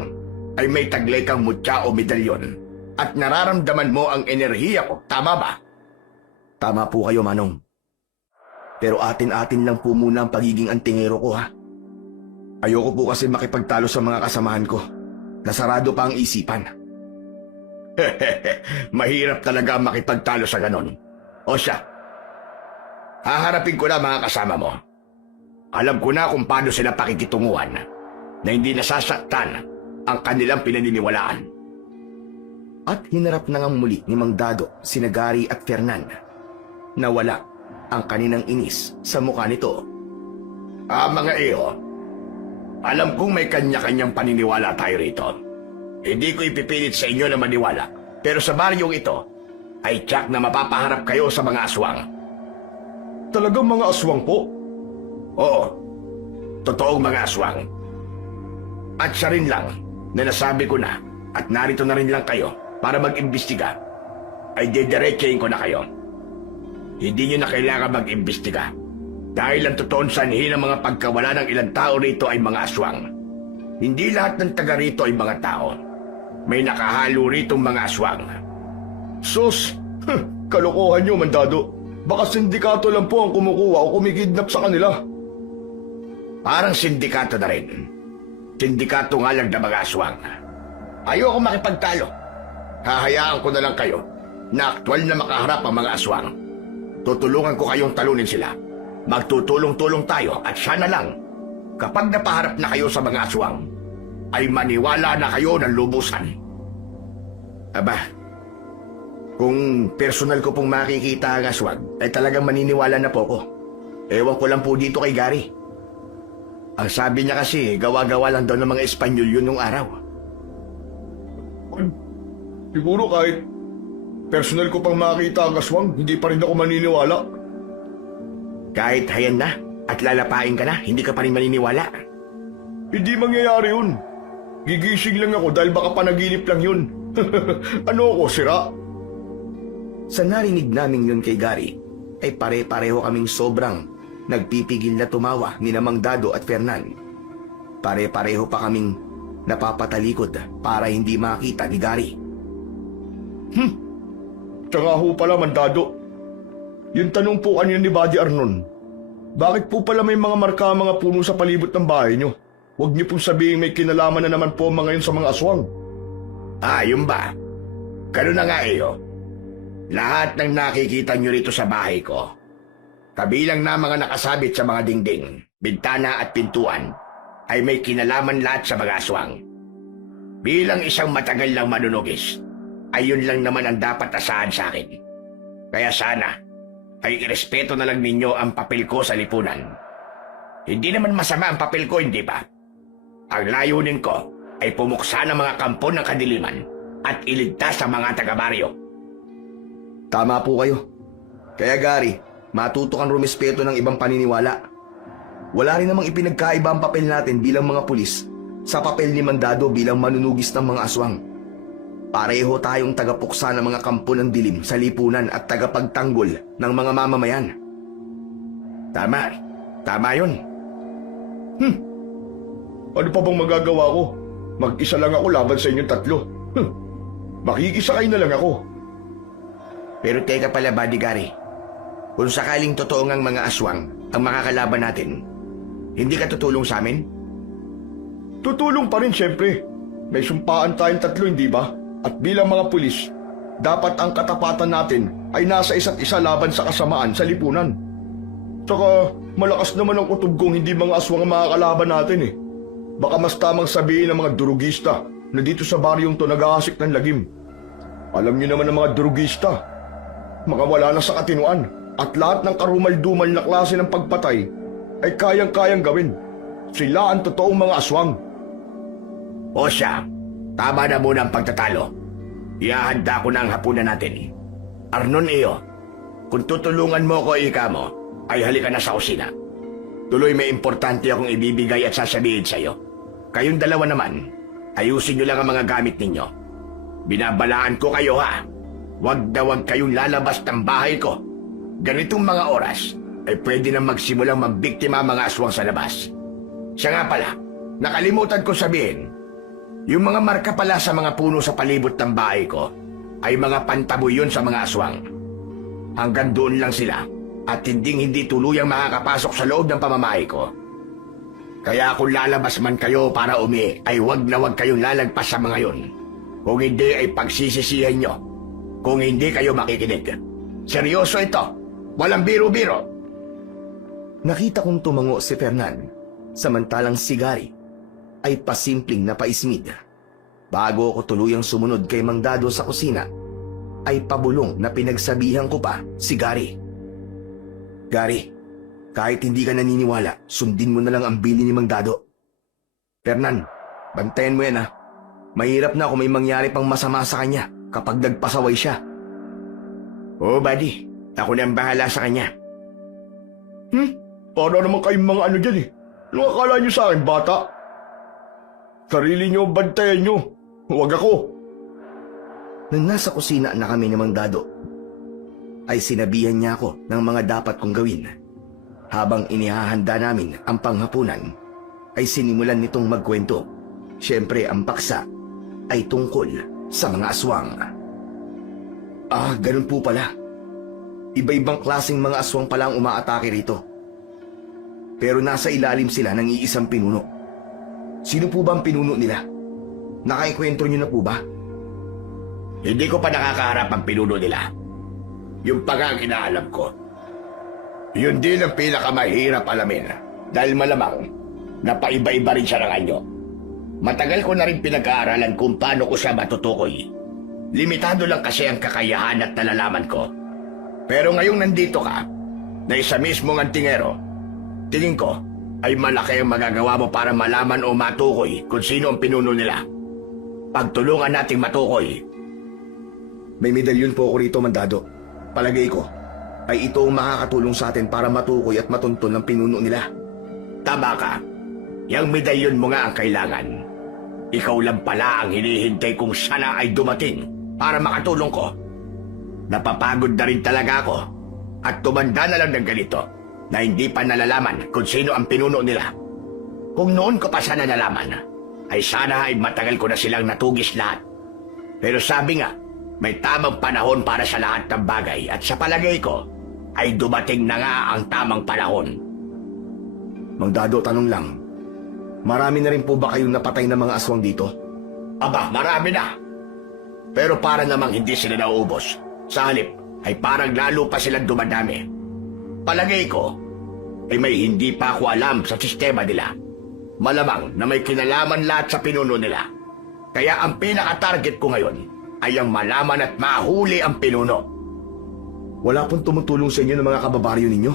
ay may taglay kang mutya o medalyon at nararamdaman mo ang enerhiya ko, tama ba? Tama po kayo, Manong. Pero atin-atin lang po muna ang pagiging antingero ko, ha? Ayoko po kasi makipagtalo sa mga kasamahan ko. Nasarado pa ang isipan. Mahirap talaga makipagtalo sa ganon. O siya, haharapin ko na mga kasama mo. Alam ko na kung paano sila pakikitunguhan na hindi nasasaktan ang kanilang pinaniniwalaan. At hinarap na ngang muli ni Mang Dado, sina Gary at Fernan. Nawala ang kaninang inis sa mukha nito. Mga iyo, alam kong may kanya-kanyang paniniwala tayo rito. Hindi ko ipipilit sa inyo na maniwala, pero sa baryong ito, ay tiyak na mapapaharap kayo sa mga aswang. Talagang mga aswang po? Oo, totoong mga aswang. At siya rin lang na nasabi ko na at narito na rin lang kayo para mag-imbestiga, ay dediretsahin ko na kayo. Hindi nyo na kailangan mag-imbestiga dahil ang totoong sanhi ng mga pagkawala ng ilang tao rito ay mga aswang. Hindi lahat ng taga rito ay mga tao. May nakahalo ritong mga aswang. Sus, kalokohan nyo, Mandado. Baka sindikato lang po ang kumukuha o kumikidnap sa kanila. Parang sindikato na rin. Sindikato nga lang na mga aswang. Ayoko makipagtalo. Hahayaan ko na lang kayo na aktwal na makaharap ang mga aswang. Tutulungan ko kayong talunin sila. Magtutulong-tulong tayo at siya na lang, kapag napaharap na kayo sa mga aswang, ay maniwala na kayo ng lubusan. Aba, kung personal ko pong makikita ang aswang, ay talagang maniniwala na po ko. Ewan ko lang po dito kay Gary. Ang sabi niya kasi, gawa-gawa lang daw ng mga Espanyol yun nung araw. Siguro kahit personal ko pang makita ang aswang, hindi pa rin ako maniniwala. Kahit hayan na at lalapain ka na, hindi ka pa rin maniniwala. Hindi mangyayari yun. Gigising lang ako dahil baka panaginip lang yun. Ano ako, sira? Sa narinig namin yun kay Gary, ay pare-pareho kaming sobrang nagpipigil na tumawa ni Mang Dado at Fernan. Pare-pareho pa kaming napapatalikod para hindi makita ni Gary. Tsaka ho pala, Mandado. Yung tanong po kanina ni Buddy Arnon, bakit po pala may mga marka mga puno sa palibot ng bahay nyo? Huwag niyo pong sabihin may kinalaman na naman po mga yun sa mga aswang. Yun ba? Ganun na nga iyo. Lahat ng nakikita nyo rito sa bahay ko, kabilang na mga nakasabit sa mga dingding, bintana at pintuan, ay may kinalaman lahat sa mga aswang. Bilang isang matagal lang manunugis, ay yun lang naman ang dapat asahan sa akin. Kaya sana, ay irespeto na lang ninyo ang papel ko sa lipunan. Hindi naman masama ang papel ko, hindi ba? Ang layunin ko ay pumuksa ng mga kampo ng kadiliman at iligtas ang mga taga-baryo. Tama po kayo. Kaya Gary, matuto kang rumispeto ng ibang paniniwala. Wala rin namang ipinagkaiba ang papel natin bilang mga pulis sa papel ni Mandado bilang manunugis ng mga aswang. Pareho tayong tagapuksa ng mga kampo ng dilim sa lipunan at tagapagtanggol ng mga mamamayan. Tama. Tama yun. Ano pa bang magagawa ko? Mag-isa lang ako laban sa inyong tatlo. Makikisakay na lang ako. Pero teka pala, Buddy Gary. Kung sakaling totoo ngang mga aswang ang makakalaban natin, hindi ka tutulong sa amin? Tutulong pa rin siyempre. May sumpaan tayong tatlo, hindi ba? At bilang mga pulis, dapat ang katapatan natin ay nasa isa't isa laban sa kasamaan sa lipunan. Tsaka malakas naman ang kutob kong hindi mga aswang ang makakalaban natin eh. Baka mas tamang sabihin ng mga durugista na dito sa baryong to naghahasik ng lagim. Alam niyo naman ang mga durugista. Mga wala na sa katinuan at lahat ng karumal-dumal na klase ng pagpatay ay kayang-kayang gawin. Sila ang totoong mga aswang. O siya, tama na muna ang pagtatalo. Ihahanda ko na ang hapunan natin. Arnon iyo, kung tutulungan mo ko ika mo, ay halika na sa kusina. Tuloy may importante akong ibibigay at sasabihin sa'yo. Kayong dalawa naman, ayusin nyo lang ang mga gamit ninyo. Binabalaan ko kayo ha. Huwag na huwag kayong lalabas ng bahay ko. Ganitong mga oras, ay pwede na magsimulang magbiktima ang mga aswang sa labas. Siya nga pala, nakalimutan ko sabihin, yung mga marka pala sa mga puno sa palibot ng bahay ko, ay mga pantaboy yun sa mga aswang. Hanggang doon lang sila, at hindi tuluyang makakapasok sa loob ng pamamahay ko. Kaya kung lalabas man kayo para ay huwag na huwag kayong lalagpas sa mga yun. Kung hindi ay pagsisisihan nyo. Kung hindi kayo makikinig. Seryoso ito. Walang biro-biro. Nakita kong tumango si Fernan, samantalang si Gary ay pasimpleng napaismid. Bago ako tuluyang sumunod kay Mang Dado sa kusina, ay pabulong na pinagsabihan ko pa si Gary. Gary, kahit hindi ka naniniwala, sundin mo na lang ang bili ni Mang Dado. Fernan, bantayan mo yan ha. Mahirap na kung may mangyari pang masama sa kanya kapag nagpasaway siya. Oo, buddy. Ako na ang bahala sa kanya. Para naman kayong mga ano dyan eh. Anong akala nyo sa akin, bata? Sarili nyo, bantayan nyo. Huwag ako. Nang nasa kusina na kami ni Mang Dado, ay sinabihan niya ako ng mga dapat kong gawin. Habang inihahanda namin ang panghapunan, ay sinimulan nitong magkwento. Siyempre ang paksa ay tungkol sa mga aswang. Ah, ganun po pala. Iba-ibang klaseng mga aswang pala ang umaatake rito. Pero nasa ilalim sila ng iisang pinuno. Sino po ba ang pinuno nila? Nakaikwentro niyo na po ba? Hindi ko pa nakakaharap ang pinuno nila. Yung pa nga ang inaalam ko. Yun din ang pinakamahirap alamin. Dahil malamang, napaiba-iba rin siya ng anyo. Matagal ko na rin pinag-aaralan kung paano ko siya matutukoy. Limitado lang kasi ang kakayahan at nalalaman ko. Pero ngayong nandito ka, na isa mismong antingero, tingin ko ay malaki ang magagawa mo para malaman o matukoy kung sino ang pinuno nila. Pagtulungan nating matukoy. May medalyon po ako rito, Mang Dado. Palagay ko, ay ito ang makakatulong sa atin para matukoy at matuntun ang pinuno nila. Tama ka. Yang medalyon mo nga ang kailangan. Ikaw lang pala ang hinihintay kung sana ay dumating para makatulong ko. Napapagod na rin talaga ako at tumanda na lang ng ganito na hindi pa nalalaman kung sino ang pinuno nila. Kung noon ko pa sana nalaman, ay sana ay matagal ko na silang natugis lahat. Pero sabi nga, may tamang panahon para sa lahat ng bagay at sa palagay ko, ay dumating na nga ang tamang panahon. Mang Dado, tanong lang. Marami na rin po ba kayong napatay na mga aswang dito? Aba, marami na. Pero para namang hindi sila nauubos. Sa halip, ay parang lalo pa silang dumadami. Palagay ko, ay may hindi pa ako alam sa sistema nila. Malamang na may kinalaman lahat sa pinuno nila. Kaya ang pinaka-target ko ngayon ay ang malaman at mahuli ang pinuno. Wala pong tumutulong sa inyo ng mga kababaryo ninyo?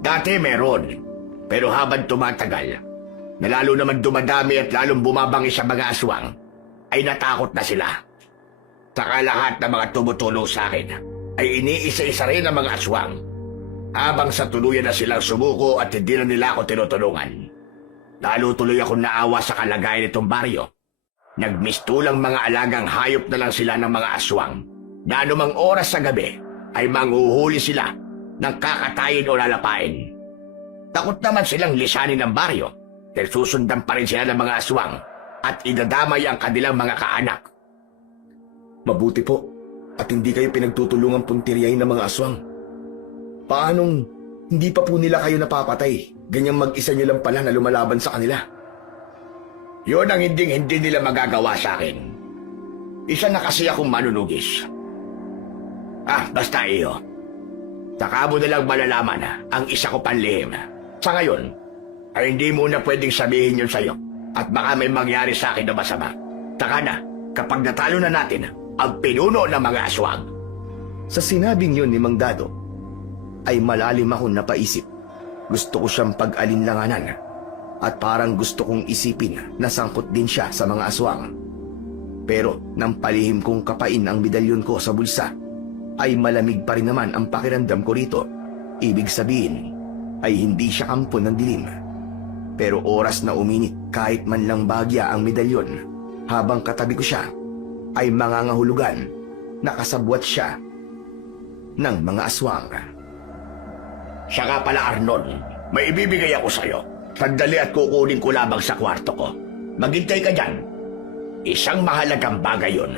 Dati meron, pero habang tumatagal, na lalo naman dumadami at lalong bumabangi sa mga aswang, ay natakot na sila. Saka lahat ng mga tumutulong sa akin ay iniisa-isa rin ang mga aswang. Habang sa tuluyan na silang sumuko at hindi na nila ako tinutulungan. Lalo tuloy akong naawa sa kalagayan nitong baryo. Nagmistulang mga alagang hayop na lang sila ng mga aswang na anumang oras sa gabi ay manghuhuli sila ng kakatayin o lalapain. Takot naman silang lisanin ng baryo dahil susundan pa rin sila ng mga aswang at idadamay ang kanilang mga kaanak. Mabuti po at hindi kayo pinagtutulungan puntiryahin ng mga aswang. Paanong hindi pa po nila kayo napapatay? Ganyang mag-isa nyo lang pala na lumalaban sa kanila. Yun ang hindi nila magagawa sa akin. Isa na kasi akong manunugis. Basta iyo. Saka mo nalang malalaman ang isa ko panlihim. Sa ngayon, ay hindi muna pwedeng sabihin yun sa'yo. At baka may mangyari sa akin na masama. Saka na, kapag natalo na natin ang pinuno ng mga aswang. Sa sinabing yun ni Mang Dado, ay malalim akong napaisip. Gusto ko siyang pag-alinlanganan at parang gusto kong isipin na sangkot din siya sa mga aswang. Pero nang palihim kong kapain ang medalyon ko sa bulsa, ay malamig pa rin naman ang pakiramdam ko rito. Ibig sabihin ay hindi siya kampo ng dilim. Pero oras na uminit kahit man lang bagya ang medalyon, habang katabi ko siya ay mangangahulugan na kasabwat siya ng mga aswang. Siya nga pala, Arnon, may ibibigay ako sa'yo. Sandali at kukunin ko lamang sa kwarto ko. Maghintay ka dyan. Isang mahalagang bagay yun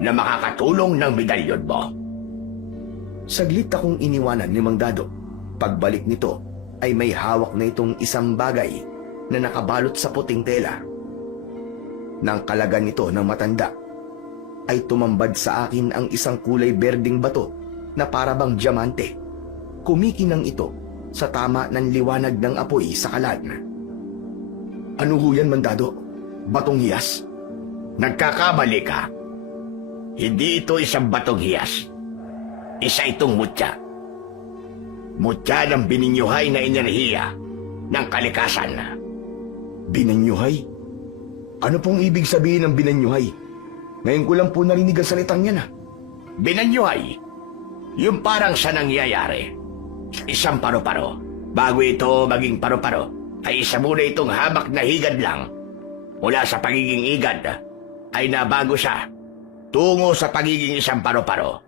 na makakatulong ng medalyon mo. Saglit akong iniwanan ni Mang Dado. Pagbalik nito ay may hawak na itong isang bagay na nakabalot sa puting tela. Nang kalagan nito ng matanda, ay tumambad sa akin ang isang kulay berdeng bato na parabang diamante. Kumikinang ito sa tama ng liwanag ng apoy sa kalan. Ano ho yan, Mang Dado? Batong hiyas? Nagkakamali ka. Hindi ito isang batong hiyas. Isa itong mutya. Mutya ng bininyuhay na enerhiya ng kalikasan. Binanyuhay? Ano pong ibig sabihin ng binanyuhay? Ngayon ko lang po narinig ang salitang yan. Binanyuhay, yung parang sa nangyayari. Isang paro-paro. Bago ito maging paro-paro, ay isa muna itong hamak na higad lang. Mula sa pagiging higad, ay nabago siya tungo sa pagiging isang paro-paro.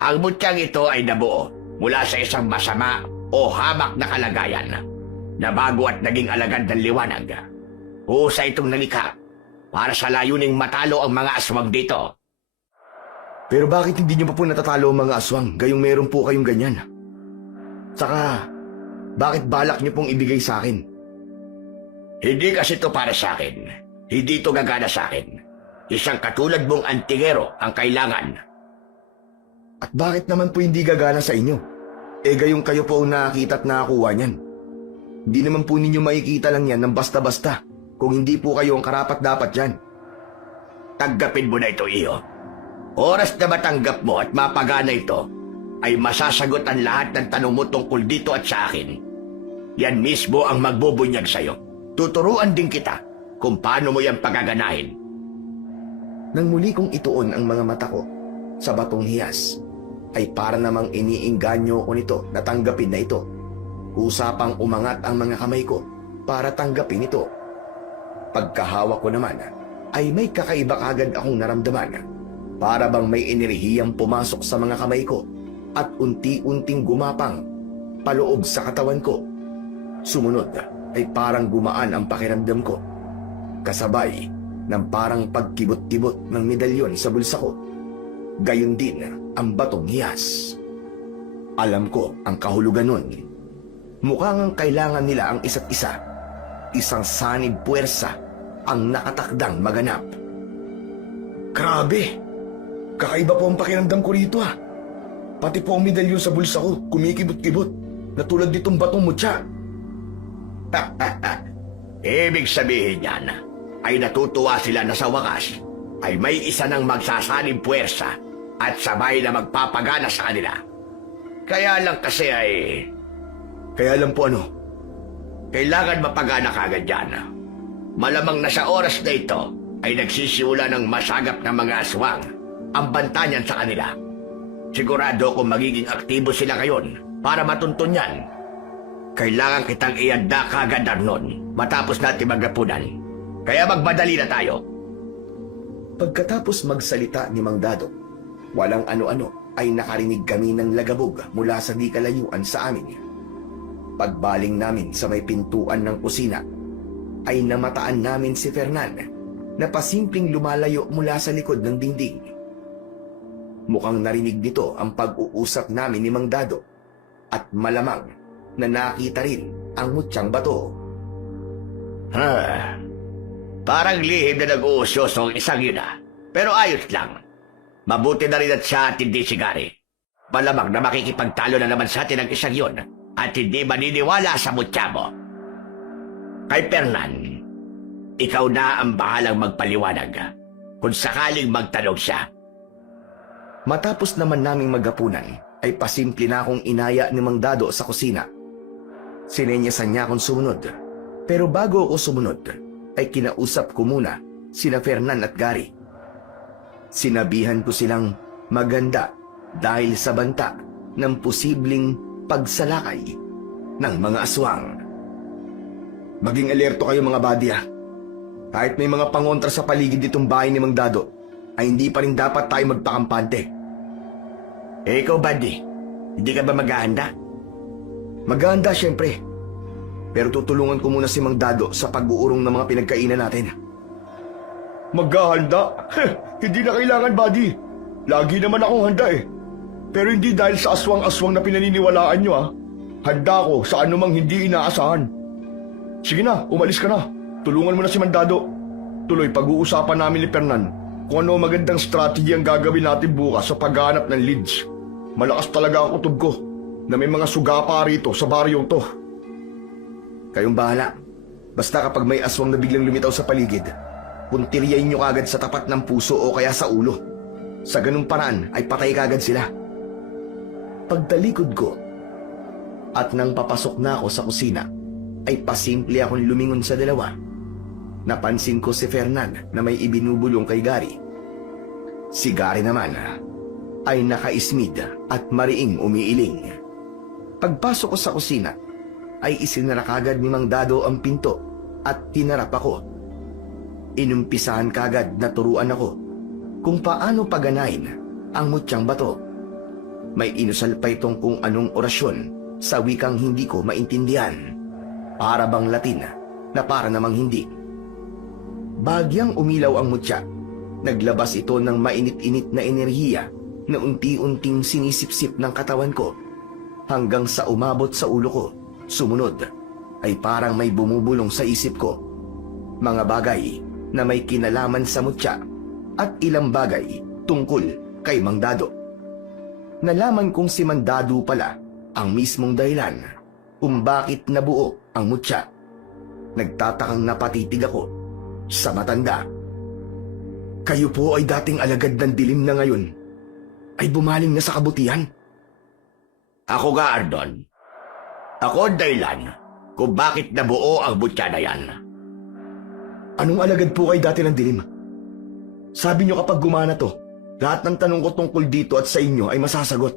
Ang mutyang ito ay nabuo mula sa isang masama o hamak na kalagayan. Nabago at naging alagad ng liwanag. Husa itong nalikha para sa layuning matalo ang mga aswang dito. Pero bakit hindi niyo pa po natatalo ang mga aswang gayong meron po kayong ganyan? Saka, bakit balak niyo pong ibigay sa akin? Hindi kasi ito para sa akin. Hindi ito gagana sa akin. Isang katulad mong antingero ang kailangan. At bakit naman po hindi gagana sa inyo? Gayong kayo po ang nakakita at nakakuha niyan. Hindi naman po ninyo makikita lang yan ng basta-basta kung hindi po kayo ang karapat-dapat dyan. Tanggapin mo na ito, iyo. Oras na matanggap mo at mapagana ito, ay masasagot ang lahat ng tanong mo tungkol dito at sa akin. Yan mismo ang magbubunyag sa'yo. Tuturuan din kita kung paano mo yan pagaganahin. Nang muli kong ituon ang mga mata ko sa batong hiyas, ay para namang iniingganyo ko nito na tanggapin na ito. Usapang umangat ang mga kamay ko para tanggapin ito. Pagkahawak ko naman, ay may kakaiba agad akong naramdaman. Para bang may enerhiyang pumasok sa mga kamay ko at unti-unting gumapang paloob sa katawan ko. Sumunod ay parang gumaan ang pakiramdam ko. Kasabay ng parang pagkibot-kibot ng medalyon sa bulsa ko. Gayon din ang batong hiyas. Alam ko ang kahulugan nun. Mukhang ang kailangan nila ang isa't isa. Isang sanib puwersa ang nakatakdang maganap. Grabe! Kakaiba po ang pakiramdam ko rito Pati po ang medalyon sa bulsa ko, kumikibot-kibot, na tulad nitong batong mutya. Ibig sabihin yan, ay natutuwa sila na sa wakas, ay may isa nang magsasaling puwersa at sabay na magpapagana sa kanila. Kaya lang kasi ay... Kaya lang po ano? Kailangan mapagana kagad yan. Malamang na sa oras na ito, ay nagsisimula ng masagap ng mga aswang ang banta niyan sa kanila. Sigurado kung magiging aktibo sila ngayon para matuntun yan. Kailangan kitang ianda kagad, Arnon, matapos natin maghapunan. Kaya magmadali na tayo. Pagkatapos magsalita ni Mang Dado, walang ano-ano ay nakarinig kami ng lagabog mula sa di kalayuan sa amin. Pagbaling namin sa may pintuan ng kusina, ay namataan namin si Fernan na pasimpleng lumalayo mula sa likod ng dingding. Mukhang narinig nito ang pag-uusap namin ni Mang Dado at malamang na nakita rin ang mutyang bato. Parang lihim na nag-uusyoso ang isang yun Pero ayos lang. Mabuti na rin at siya at hindi si Gary. Malamang na makikipagtalo na naman sa atin ang isang yun at hindi maniniwala sa mutya mo. Kay Fernan, ikaw na ang bahalang magpaliwanag kung sakaling magtanong siya. Matapos naman naming maghapunan, ay pasimple na akong inaya ni Mang Dado sa kusina. Sinenyasan niya akong sumunod. Pero bago ako sumunod, ay kinausap ko muna sina Fernan at Gary. Sinabihan ko silang maganda dahil sa banta ng posibleng pagsalakay ng mga aswang. Maging alerto kayo mga badya. Kahit may mga pangontra sa paligid nitong bahay ni Mang Dado, ay hindi pa rin dapat tayo magpakampante. Ikaw, Buddy, hindi ka ba maghahanda? Maghahanda siyempre. Pero tutulungan ko muna si Mang Dado sa pag-uurong ng mga pinagkainan natin. Maghahanda? Hindi na kailangan, buddy. Lagi naman akong handa eh. Pero hindi dahil sa aswang-aswang na pinaniniwalaan nyo Handa ko sa anumang hindi inaasahan. Sige na, umalis ka na. Tulungan mo na si Mang Dado. Tuloy pag-uusapan namin ni Fernan kung ano magandang strategy ang gagawin natin bukas sa paghanap ng leads. Malakas talaga ang kutob ko na may mga sugapa rito sa baryong to. Kayong bahala. Basta kapag may aswang na biglang lumitaw sa paligid, puntiryain nyo kagad sa tapat ng puso o kaya sa ulo. Sa ganung paraan ay patay kagad sila. Pagtalikod ko at nang papasok na ako sa kusina, ay pasimple akong lumingon sa dalawa. Napansin ko si Fernan na may ibinubulong kay Gary. Si Gary naman ay nakaismid at mariing umiiling. Pagpasok ko sa kusina, ay isinara kagad ni Mang Dado ang pinto at tinarap ako. Inumpisahan kagad na turuan ako kung paano paganahin ang mutyang bato. May inusal pa itong kung anong orasyon sa wikang hindi ko maintindihan. Para bang Latin na para namang hindi. Bagyang umilaw ang mutya. Naglabas ito ng mainit-init na enerhiya na unti-unting sinisipsip ng katawan ko hanggang sa umabot sa ulo ko. Sumunod ay parang may bumubulong sa isip ko. Mga bagay na may kinalaman sa mutya at ilang bagay tungkol kay Mang Dado. Nalaman kong si Mang Dado pala ang mismong dahilan kung bakit nabuo ang mutya. Nagtatakang napatitig ako sa matanda. Kayo po ay dating alagad ng dilim na ngayon ay bumaling na sa kabutihan. Ako nga, Ardon. Ako ang dahilan kung bakit nabuo ang mutya na yan. Anong alagad po kay dati ng dilim? Sabi niyo kapag gumana to, lahat ng tanong ko tungkol dito at sa inyo ay masasagot.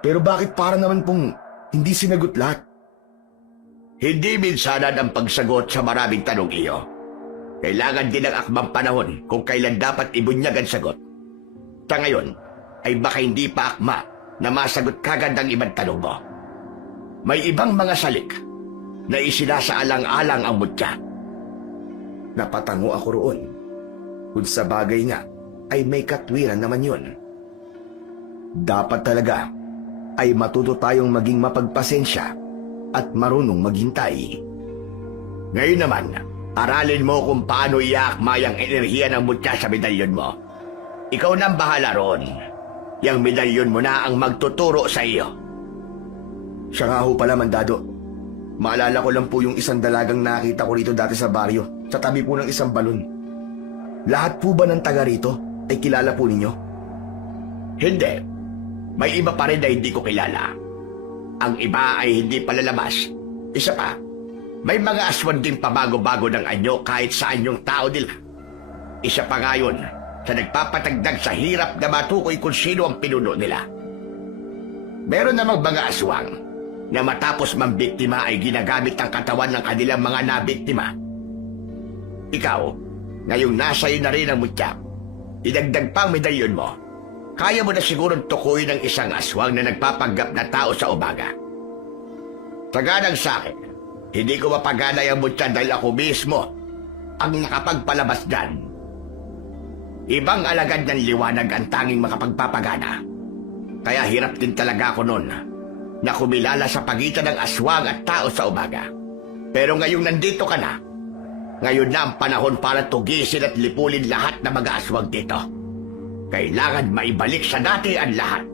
Pero bakit para naman pong hindi sinagot lahat? Hindi minsanan ang pagsagot sa maraming tanong iyo. Kailangan din ng akmang panahon kung kailan dapat ibunyag ang sagot. Sa ngayon, ay baka hindi pa akma na masagot kagad ang ibang tanong mo. May ibang mga salik na isinasaalang-alang ang mutya. Napatango ako roon. Kung sa bagay nga, ay may katwiran naman yun. Dapat talaga ay matuto tayong maging mapagpasensya at marunong maghintay. Ngayon naman, aralin mo kung paano iakma ang enerhiya ng mutya sa medalyon mo. Ikaw nang bahala roon. Yang medalyon mo na ang magtuturo sa iyo. Siya nga ho pala, Mang Dado. Maalala ko lang po yung isang dalagang nakita ko rito dati sa baryo, sa tabi po ng isang balon. Lahat po ba ng taga rito ay kilala po ninyo? Hindi. May iba pa rin na hindi ko kilala. Ang iba ay hindi palalabas. Isa pa, may mga aswan din pabago-bago ng anyo kahit saan yung tao nila. Isa pa nga yun sa nagpapatagdag sa hirap na matukoy kung sino ang pinuno nila. Meron namang mga aswang na matapos mambiktima ay ginagamit ang katawan ng kanilang mga nabiktima. Ikaw, ngayong nasa iyo na rin ang mutya, idagdag pa ang medalyon mo, kaya mo na sigurong tukuyin ng isang aswang na nagpapanggap na tao sa umaga. Taganang sa akin, hindi ko mapaganay ang mutya dahil ako mismo ang nakapagpalabas dyan. Ibang alagad ng liwanag ang tanging makapagpapagana. Kaya hirap din talaga ako noon na kumilala sa pagitan ng aswang at tao sa umaga. Pero ngayong nandito ka na, ngayon na ang panahon para tugisin at lipulin lahat ng mga aswang dito. Kailangan maibalik sa dati ang lahat.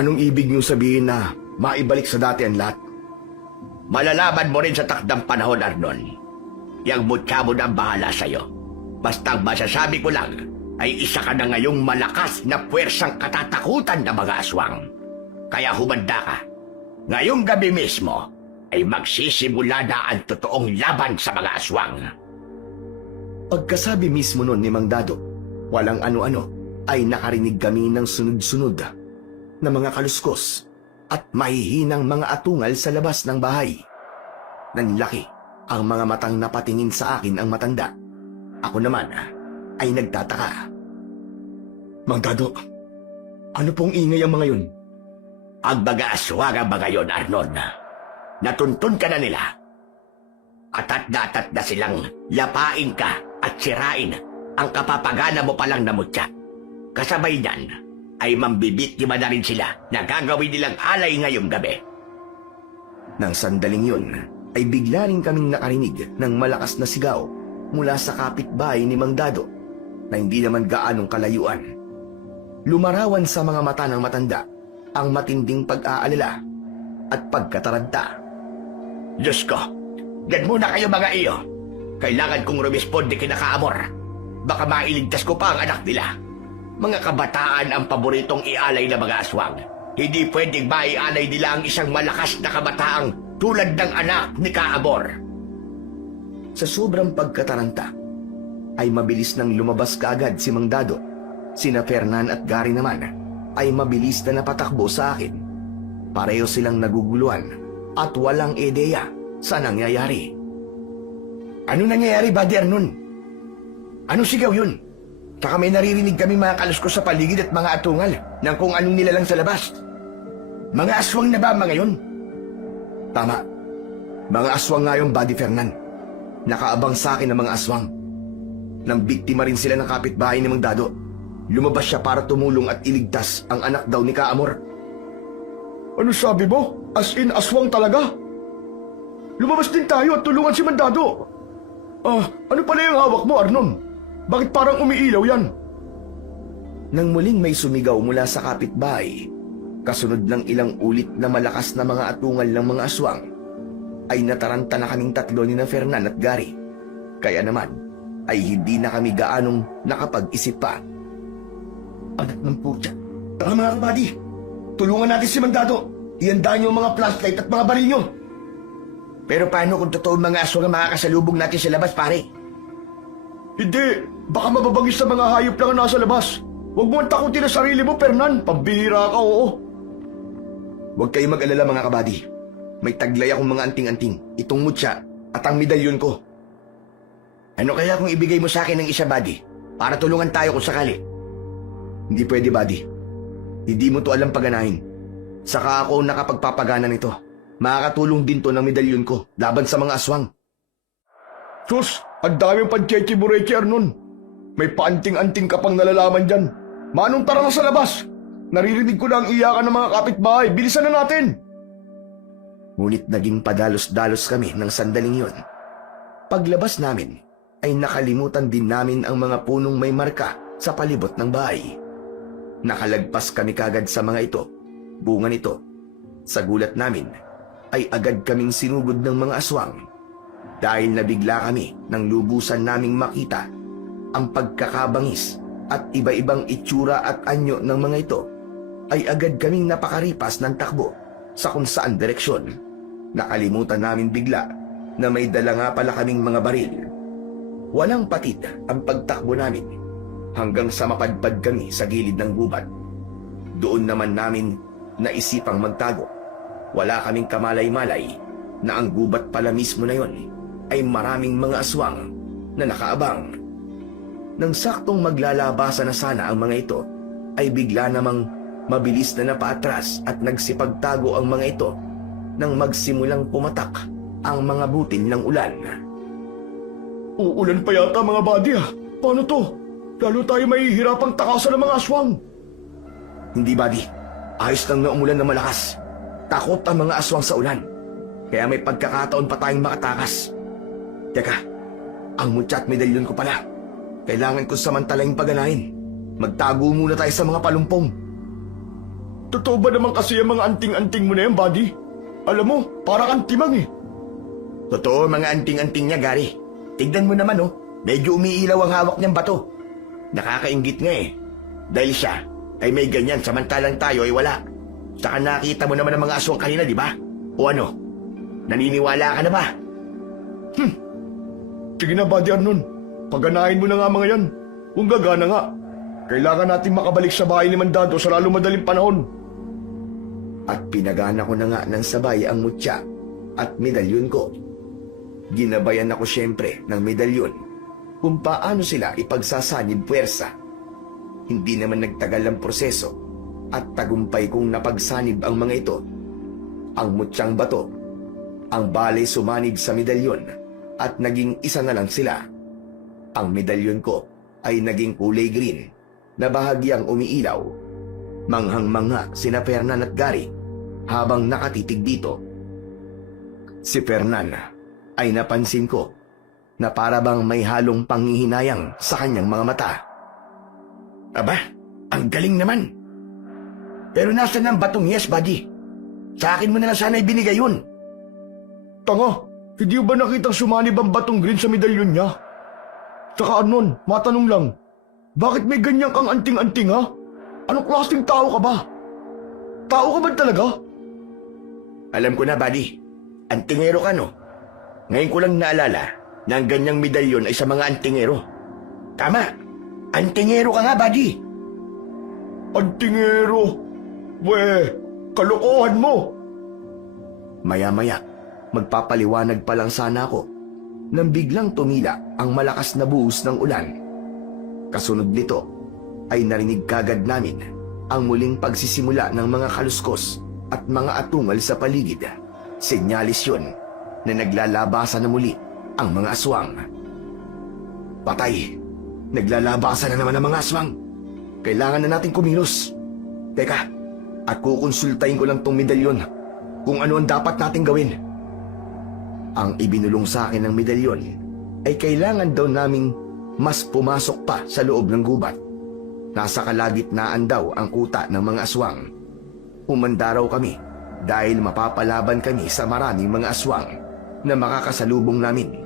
Anong ibig niyong sabihin na maibalik sa dati ang lahat? Malalaman mo rin sa takdang panahon, Arnon. Yang mutya mo na ang bahala sa'yo. Basta ang masasabi ko lang ay isa ka na ngayong malakas na puwersang katatakutan ng mga aswang. Kaya humanda ka. Ngayong gabi mismo ay magsisimula na ang totoong laban sa mga aswang. Pagkasabi mismo nun ni Mang Dado, walang ano-ano, ay nakarinig kami ng sunod-sunod na mga kaluskos at mahihinang mga atungal sa labas ng bahay. Nanlaki ang mga matang napatingin sa akin ang matanda. Ako naman ay nagtataka. Mang Dado, ano pong ingay ang mga yun? Ang mga aswang ang mga yon, Arnon. Natuntun ka na nila. Atat na silang yapain ka at sirain ang kapapagana mo palang namutya. Kasabay niyan ay mambibiktima na rin sila na gagawin nilang alay ngayong gabi. Nang sandaling yun, ay bigla rin kaming nakarinig ng malakas na sigaw mula sa kapitbahay ni Mang Dado na hindi naman gaanong kalayuan. Lumarawan sa mga mata ng matanda ang matinding pag-aalala at pagkataranta. Diyos ko, yan muna kayo mga iyo. Kailangan kong rumisponde kina Kaamor. Baka mailigtas ko pa ang anak nila. Mga kabataan ang paboritong ialay ng mga aswang. Hindi pwedeng maialay nila ang isang malakas na kabataang tulad ng anak ni Kaamor. Sa sobrang pagkataranta, ay mabilis nang lumabas kaagad si Mang Dado. Sina Fernan at Gary naman ay mabilis na napatakbo sa akin. Pareho silang naguguluhan at walang ideya sa nangyayari. Ano nangyayari, Buddy Arnon? Ano sigaw yun? Tsaka may naririnig kami mga kaluskos sa paligid at mga atungal ng kung anong nilalang sa labas. Mga aswang na ba mga yun? Tama. Mga aswang nga yung Buddy Fernan. Nakaabang sa akin ang mga aswang. Nang biktima rin sila ng kapitbahay ni Mang Dado, lumabas siya para tumulong at iligtas ang anak daw ni Kaamor. Ano sabi mo? As in, aswang talaga? Lumabas din tayo at tulungan si Mang Dado. Ano pala yung hawak mo, Arnon? Bakit parang umiilaw yan? Nang muling may sumigaw mula sa kapitbahay, kasunod ng ilang ulit na malakas na mga atungal ng mga aswang, ay nataranta na kaming tatlo ni na Fernan at Gary. Kaya naman, ay hindi na kami gaanong nakapag-isip pa. Anak ng putya. Tara mga kabady, tulungan natin si Mang Dado. Ihandaan niyo ang mga flashlight at mga baril niyo. Pero paano kung totoo mga aswang ang makakasalubong natin sa labas, pare? Hindi, baka mababagis sa mga hayop lang ang nasa labas. Huwag mo ang takutin ang sarili mo, Fernan. Pambihira ka, oo. Huwag kayong mag-alala mga kabady. May taglay akong mga anting-anting, itong mutya at ang medalyon ko. Ano kaya kung ibigay mo sa akin ng isa, Buddy? Para tulungan tayo kung sakali. Hindi pwede, buddy. Hindi mo to alam paganahin. Saka ako nakapagpapagana nito. Makakatulong din to ng medalyon ko laban sa mga aswang. Sus, ang daming panchechi-burechi, Arnon. May paanting-anting ka pang nalalaman dyan. Manong tara na sa labas. Naririnig ko na ang iyakan ng mga kapitbahay. Bilisan na natin. Ngunit naging padalos-dalos kami ng sandaling yon. Paglabas namin, ay nakalimutan din namin ang mga punong may marka sa palibot ng bahay. Nakalagpas kami kagad sa mga ito, bunga nito. Sa gulat namin, ay agad kaming sinugod ng mga aswang. Dahil nabigla kami nang lubusan naming makita ang pagkakabangis at iba-ibang itsura at anyo ng mga ito, ay agad kaming napakaripas ng takbo sa kung saan direksyon. Nakalimutan namin bigla na may dala nga pala kaming mga baril. Walang patid ang pagtakbo namin hanggang sa mapadpad kami sa gilid ng gubat. Doon naman namin naisipang magtago. Wala kaming kamalay-malay na ang gubat pala mismo na yon ay maraming mga aswang na nakaabang. Nang saktong maglalabasan na sana ang mga ito, ay bigla namang mabilis na napaatras at nagsipagtago ang mga ito nang magsimulang pumatak ang mga butil ng ulan. Uulan pa yata mga buddy, ah. Paano to? Lalo tayo mahihirapang takasan ng mga aswang. Hindi, buddy. Ayos lang na umulan ng malakas. Takot ang mga aswang sa ulan. Kaya may pagkakataon pa tayong makatakas. Teka, ang mutya at medalyon ko pala. Kailangan ko samantalang paganahin. Magtago muna tayo sa mga palumpong. Totoo ba naman kasi ang mga anting-anting mo na yan, buddy? Alam mo, para kang timang eh. Totoo mga anting-anting niya, Gary. Tignan mo naman oh, medyo umiilaw ang hawak niyang bato. Nakakainggit nga eh. Dahil siya ay may ganyan samantalang tayo ay wala. Saka nakita mo naman ang mga aswang kanina, di ba? O ano? Naniniwala ka na ba? Sige na, buddy Arnon. Paganahin mo na nga mga yan. Kung gagana nga, kailangan natin makabalik sa bahay ni Mandado sa lalo madaling panahon. At pinagana ko na nga ng sabay ang mutya at medalyon ko. Ginabayan ako siyempre ng medalyon kung paano sila ipagsasanib puwersa. Hindi naman nagtagal ang proseso at tagumpay kong napagsanib ang mga ito. Ang mutyang bato, ang balay sumanib sa medalyon at naging isa na lang sila. Ang medalyon ko ay naging kulay green na bahagyang umiilaw. Manghang-mangha sina Fernan at Gary habang nakatitig dito. Si Fernan ay napansin ko na para bang may halong panghihinayang sa kanyang mga mata. Aba, ang galing naman. Pero nasan ang batong yes, buddy? Sa akin mo na lang sana ibinigay yun. Tanga, hindi ba nakitang sumanib ang batong green sa medalyon niya? Tsaka Arnon, matanong lang, bakit may ganyan kang anting-anting ha? Anong klaseng tao ka ba? Tao ka ba talaga? Alam ko na, buddy. Antingero ka, no? Ngayon ko lang naalala na ang ganyang medalyon ay sa mga antingero. Tama. Antingero ka nga, buddy. Antingero? Weh, kalokohan mo! Maya-maya, magpapaliwanag pa lang sana ako nang biglang tumila ang malakas na buhos ng ulan. Kasunod nito ay narinig kagad namin ang muling pagsisimula ng mga kaluskos at mga atungal sa paligid. Senyalis yun na naglalabasan na muli ang mga aswang. Patay! Naglalabasan na naman ang mga aswang. Kailangan na natin kumilos. Teka, at kukonsultahin ko lang tong medalyon kung ano ang dapat nating gawin. Ang ibinulong sa akin ng medalyon ay kailangan daw naming mas pumasok pa sa loob ng gubat. Nasa kalagitnaan daw ang kuta ng mga aswang. Humanda raw kami dahil mapapalaban kami sa maraming mga aswang na makakasalubong namin.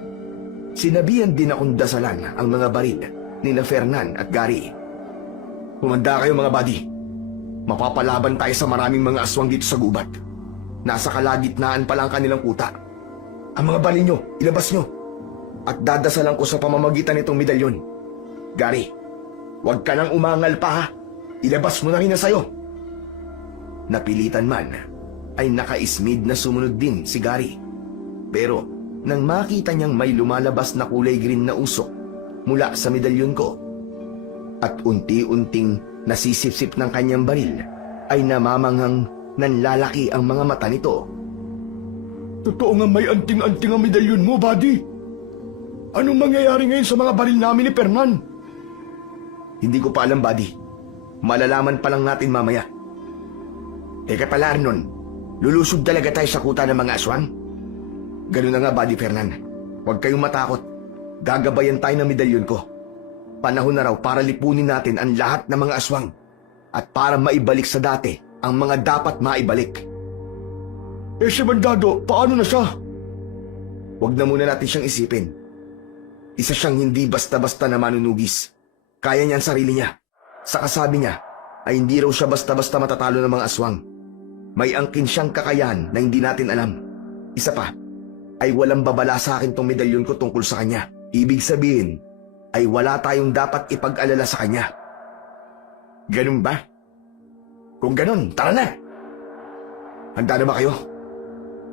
Sinabihan din akong dasalan ang mga barid ni na Fernan at Gary. Humanda kayo mga buddy. Mapapalaban tayo sa maraming mga aswang dito sa gubat. Nasa kalagitnaan pa lang kanilang kuta. Ang mga bali nyo, ilabas nyo. At dadasalan ko sa pamamagitan nitong medalyon. Gary, huwag ka nang umangal pa ha. Ilabas mo na rin na sayo. Napilitan man, ay nakaismid na sumunod din si Gary. Pero nang makita niyang may lumalabas na kulay green na usok mula sa medalyon ko, at unti-unting nasisipsip ng kanyang baril, ay namamanghang nanlalaki ang mga mata nito. Totoo nga may anting-anting ang medalyon mo, buddy. Anong mangyayari ngayon sa mga baril namin ni Fernan? Hindi ko pa alam, buddy. Malalaman pa lang natin mamaya. Teka pala, Arnon. Lulusog talaga tayo sa kuta ng mga aswang? Ganun na nga, buddy Fernan. Huwag kayong matakot. Gagabayan tayo ng medalyon ko. Panahon na raw para lipunin natin ang lahat ng mga aswang at para maibalik sa dati ang mga dapat maibalik. Eh si Mandado, paano na siya? Huwag na muna natin siyang isipin. Isa siyang hindi basta-basta na manunugis. Kaya niya ang sarili niya. Sa kasabi niya, ay hindi raw siya basta-basta matatalo ng mga aswang. May angkin siyang kakayahan na hindi natin alam. Isa pa, ay walang babala sa akin tong medalyon ko tungkol sa kanya. Ibig sabihin, ay wala tayong dapat ipag-alala sa kanya. Ganun ba? Kung ganun, tara na! Handa na ba kayo?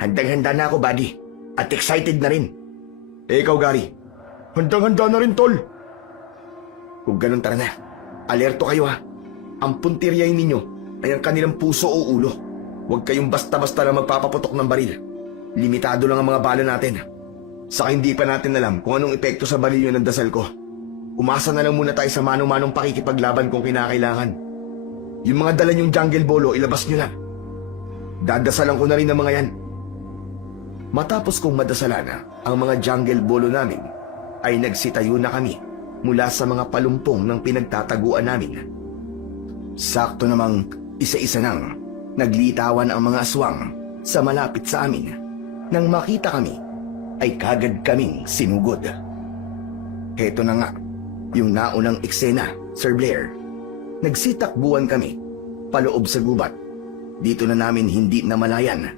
Handang-handa na ako, buddy. At excited na rin. Eh, ikaw, Gary. Handang-handa na rin, tol. Kung ganun, tara na. Alerto kayo, ha. Ang puntiryahin ninyo ay ang kanilang puso o ulo. Huwag kayong basta-basta na magpapaputok ng baril. Limitado lang ang mga bala natin. Saka hindi pa natin alam kung anong epekto sa baril yun ng dasal ko. umasa na lang muna tayo sa mano-manong pakikipaglaban kung kinakailangan. Yung mga dala niyong jungle bolo, ilabas niyo na. Dadasalan ko na rin ang mga yan. Matapos kong madasalan ang mga jungle bolo namin, ay nagsitayo na kami mula sa mga palumpong ng pinagtataguan namin. Sakto namang isa-isa nang naglitawan ang mga aswang sa malapit sa amin. Nang makita kami, ay kagad kaming sinugod. Heto na nga, yung naunang eksena, Sir Blair. Nagsitakbuhan kami, paloob sa gubat. Dito na namin hindi namalayan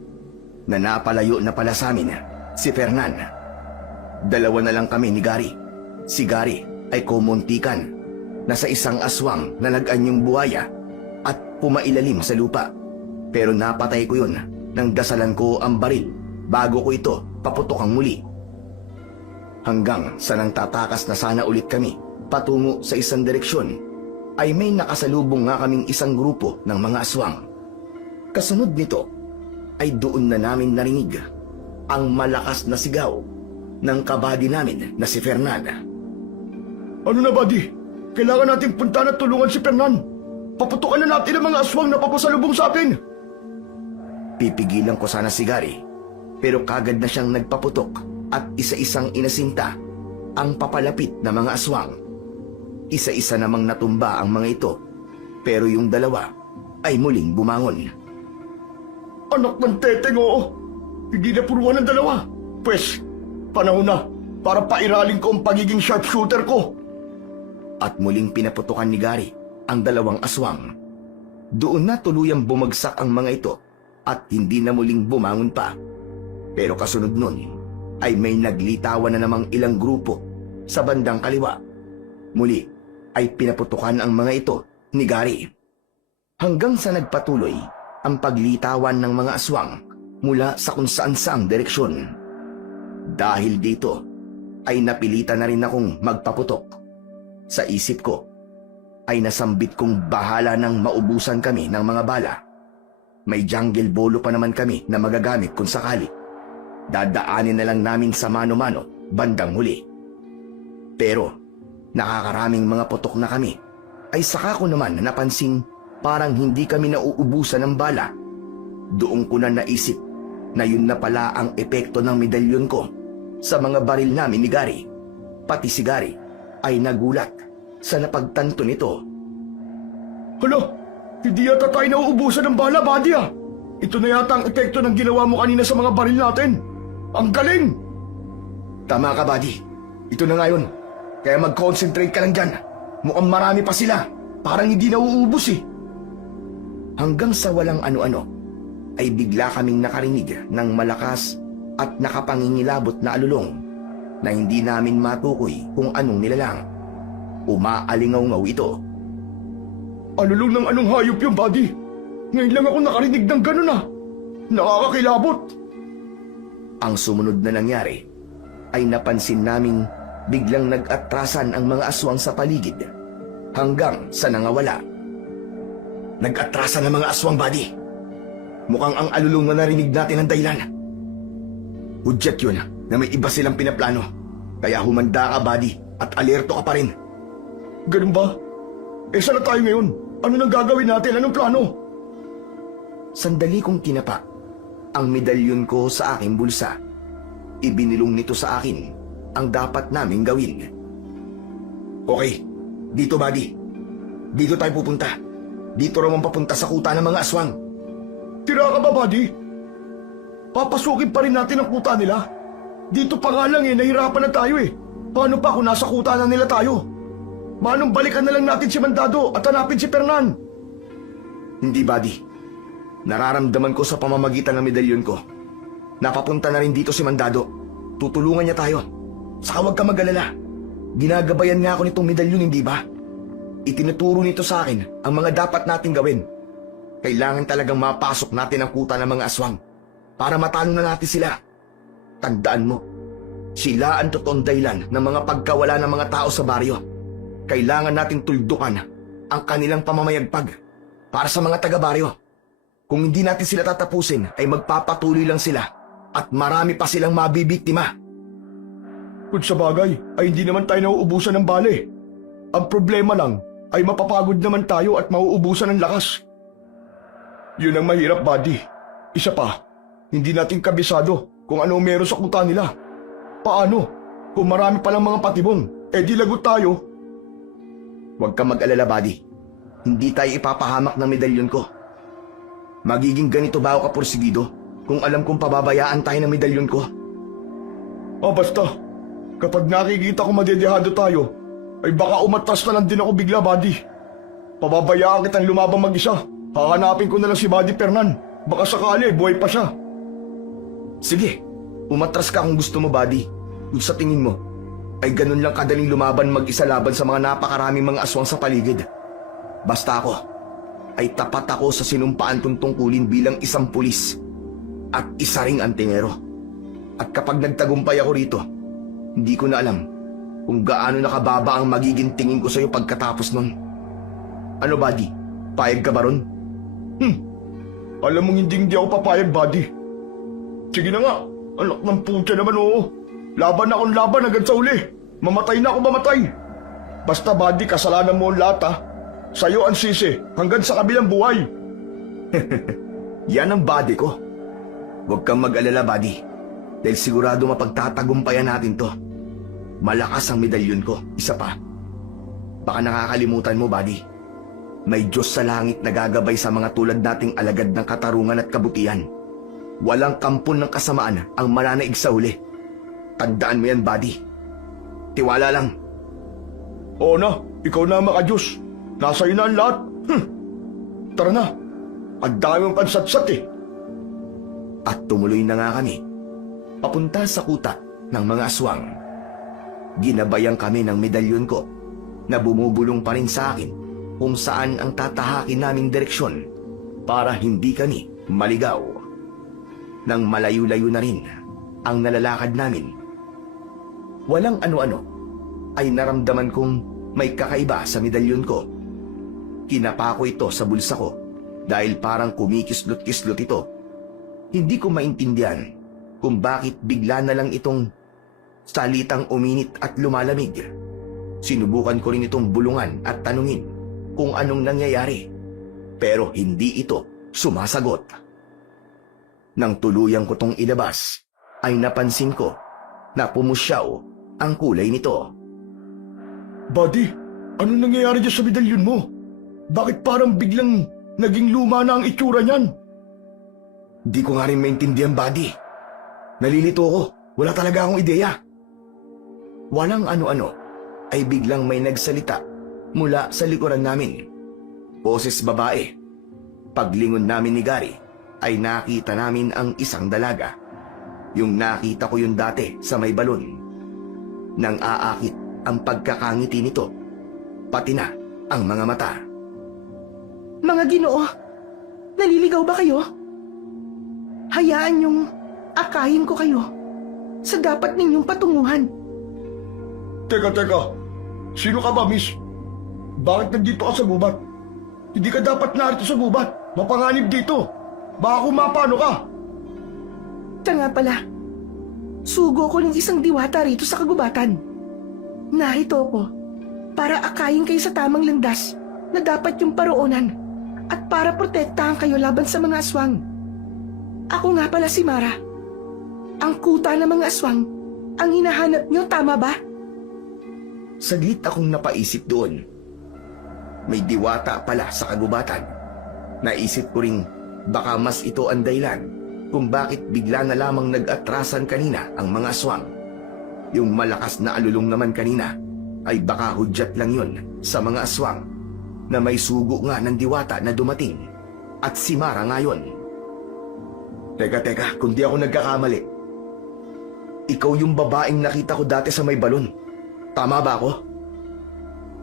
na napalayo na pala sa amin si Fernan. Dalawa na lang kami ni Gary. Si Gary ay kumuntikan na sa isang aswang na nag-anyong buhaya at pumailalim sa lupa. Pero napatay ko yun nang dasalan ko ang baril bago ko ito paputokang muli. Hanggang sa nang tatakas na sana ulit kami patungo sa isang direksyon, ay may nakasalubong nga kaming isang grupo ng mga aswang. Kasunod nito ay doon na namin narinig ang malakas na sigaw ng kabady namin na si Fernan. Ano na, buddy? Kailangan nating punta at tulungan si Fernan. Paputukan na natin ang mga aswang na papasalubong sa atin. Pipigilan ko sana si Gary, pero kagad na siyang nagpaputok at isa-isang inasinta ang papalapit na mga aswang. Isa-isa namang natumba ang mga ito, pero yung dalawa ay muling bumangon. Anak ng teteng, oo. Hindi na puruan ng dalawa. Pwes, panahon na para pairalin ko ang pagiging sharpshooter ko. At muling pinaputukan ni Gary ang dalawang aswang. Doon na tuluyang bumagsak ang mga ito at hindi na muling bumangon pa. Pero kasunod nun ay may naglitawan na namang ilang grupo sa bandang kaliwa. Muli ay pinaputukan ang mga ito ni Gary. Hanggang sa nagpatuloy ang paglitawan ng mga aswang mula sa kung saan-saang direksyon. Dahil dito ay napilitan na rin akong magpaputok. Sa isip ko ay nasambit kong bahala nang maubusan kami ng mga bala. May jungle bolo pa naman kami na magagamit kung sakali. Dadaanin na lang namin sa mano-mano bandang huli. Pero nakakaraming mga putok na kami ay saka ko naman napansing parang hindi kami nauubusan ng bala. Doon ko na naisip na yun na pala ang epekto ng medalyon ko sa mga baril namin ni Gary. Pati si Gary ay nagulat sa napagtanto nito. Hala, hindi yata tayo nauubusan ng bala, buddy ah. Ito na yata ang epekto ng ginawa mo kanina sa mga baril natin. Ang galing! Tama ka, buddy. Ito na nga yun. Kaya mag-concentrate ka lang dyan. Mukhang marami pa sila. Parang hindi nauubos eh. Hanggang sa walang ano-ano, ay bigla kaming nakarinig ng malakas at nakapangingilabot na alulong na hindi namin matukoy kung anong nilalang. Umaalingaw-ngaw ito. Alulong ng anong hayop yung, buddy? Ngayon lang ako nakarinig ng ganun ah. Nakakakilabot. Ang sumunod na nangyari ay napansin naming biglang nag-atrasan ang mga aswang sa paligid hanggang sa nangawala. Nag-atrasan ang mga aswang, buddy. Mukhang ang alulong na narinig natin ang dahilan. Hudyat yun na may iba silang pinaplano. Kaya humanda ka, buddy, at alerto ka pa rin. Ganun ba? Eh, saan na tayo ngayon? Ano nang gagawin natin? Anong plano? Sandali kong tinapa ang medalyon ko sa aking bulsa. Ibinilong nito sa akin ang dapat naming gawin. Okay, dito, buddy. Dito tayo pupunta. Dito raman papunta sa kuta ng mga aswang. Tira ka ba, buddy? Papasukin pa rin natin ang kuta nila. Dito pa nga lang nahirapan na tayo eh. Paano pa kung nasa kuta na nila tayo? Manong balikan na lang natin si Mandado at hanapin si Fernan. Hindi, buddy. Nararamdaman ko sa pamamagitan ng medalyon ko. Napapunta na rin dito si Mandado. Tutulungan niya tayo. Saka huwag ka mag-alala. Ginagabayan nga ako nitong medalyon, hindi ba? Itinuturo nito sa akin ang mga dapat nating gawin. Kailangan talagang mapasok natin ang kuta ng mga aswang para matalo na natin sila. Tandaan mo, sila ang totoong dahilan ng mga pagkawala ng mga tao sa baryo. Kailangan nating tuldukan ang kanilang pamamayagpag para sa mga taga-baryo. Kung hindi natin sila tatapusin, ay magpapatuloy lang sila at marami pa silang mabibiktima. Kung sa bagay, ay hindi naman tayo nauubusan ng bale. Ang problema lang ay mapapagod naman tayo at mauubusan ng lakas. Yun ang mahirap, buddy. Isa pa, hindi natin kabisado kung ano meron sa kuta nila. Paano? Kung marami palang mga patibong, di lagot tayo. Huwag kang mag-alala, buddy. Hindi tayo ipapahamak ng medalyon ko. Magiging ganito ba ako kapursigido kung alam kong pababayaan tayo ng medalyon ko? Basta. Kapag nakikita ko madedehado tayo, ay baka umatras na lang din ako bigla, buddy. Pababayaan kitang lumabang mag-isa. Hahanapin ko na lang si Buddy Fernan. Baka sakali, buhay pa siya. Sige, umatras ka kung gusto mo, buddy. Kung sa tingin mo, ay ganun lang kadaling lumaban mag-isa laban sa mga napakaraming mga aswang sa paligid. Basta ako, ay tapat ako sa sinumpaan kong tungkulin bilang isang pulis at isa ring antingero. At kapag nagtagumpay ako rito, hindi ko na alam kung gaano nakababa ang magiging tingin ko sa'yo pagkatapos nun. Ano, buddy? Payag ka ba ron? Alam mong hindi ako papayag, buddy. Sige na nga, anak ng putya naman, oo. Laban akong laban agad sa uli. Mamatay na ako mamatay. Basta, buddy, kasalanan mo ang lahat, ha. Sa'yo ang sisi hanggang sa kabilang buhay. Yan ang buddy ko. Huwag kang mag-alala, buddy. Dahil sigurado mapagtatagumpayan natin to. Malakas ang medalyon ko. Isa pa. Baka nakakalimutan mo, buddy. May Diyos sa langit na gagabay sa mga tulad nating alagad ng katarungan at kabutihan. Walang kampon ng kasamaan ang mananaig sa huli. Tandaan mo yan, buddy. Tiwala lang. Oo na, ikaw na maka-Diyos. Nasa iyo na ang lahat. Tara na. Ang dami mong pansatsat eh. At tumuloy na nga kami. Papunta sa kuta ng mga aswang. Ginabayan kami ng medalyon ko na bumubulong pa rin sa akin kung saan ang tatahakin naming direksyon para hindi kami maligaw. Nang malayo-layo na rin ang nalalakad namin, walang ano-ano ay naramdaman kong may kakaiba sa medalyon ko. Kinapa ko ito sa bulsa ko dahil parang kumikislot-kislot ito. Hindi ko maintindihan kung bakit bigla na lang itong salitang uminit at lumalamig. Sinubukan ko rin itong bulungan at tanungin kung anong nangyayari, pero hindi ito sumasagot. Nang tuluyang ko tong ilabas, ay napansin ko na pumusyaw ang kulay nito. Buddy, anong nangyayari dyan sa medalyon mo? Bakit parang biglang naging luma na ang itsura niyan? Di ko nga rin maintindihan, buddy. Nalilito ako. Wala talaga akong ideya. Walang ano-ano ay biglang may nagsalita mula sa likuran namin. Boses babae. Paglingon namin ni Gary ay nakita namin ang isang dalaga. Yung nakita ko yung dati sa may balon. Nang aakit ang pagkakangiti nito, pati na ang mga mata. Mga Ginoo, naliligaw ba kayo? Hayaan niyong akayin ko kayo sa dapat ninyong patunguhan. Teka. Sino ka ba, miss? Bakit nandito ka sa gubat? Hindi ka dapat narito sa gubat. Mapanganib dito. Baka kumapano ka. Siya nga pala, sugo ko ng isang diwata rito sa kagubatan. Narito ako para akayin kayo sa tamang landas na dapat yung paroonan at para protektahan kayo laban sa mga aswang. Ako nga pala si Mara. Ang kuta ng mga aswang ang hinahanap niyo, tama ba? Saglit akong napaisip doon. May diwata pala sa kagubatan. Naisip ko ring baka mas ito ang dahilan kung bakit bigla na lamang nag-atrasan kanina ang mga aswang. Yung malakas na alulong naman kanina ay baka hudyat lang yun sa mga aswang na may sugo nga ng diwata na dumating at si Mara ngayon. Teka, kung di ako nagkakamali. Ikaw yung babaeng nakita ko dati sa may balon. Tama ba ako?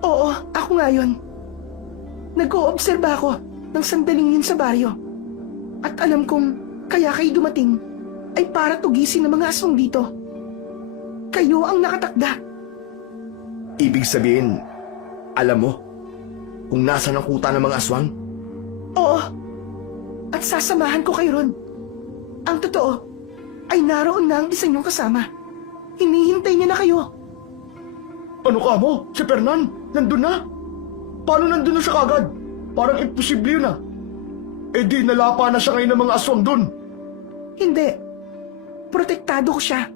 Oo, ako nga yun. Nag-oobserba ako ng sandaling yun sa baryo. At alam kong kaya kayo dumating ay para tugisin ng mga aswang dito. Kayo ang nakatakda. Ibig sabihin, alam mo kung nasan ang kuta ng mga aswang? Oo. At sasamahan ko kayo ron. Ang totoo ay naroon na ang isa niyong kasama. Hinihintay niya na kayo. Ano ka mo? Si Fernan? Nandun na? Paano nandun na siya kagad? Parang imposible yun ah. Eh di nalapa na siya ngayon ng mga aswang dun. Hindi. Protektado ko siya.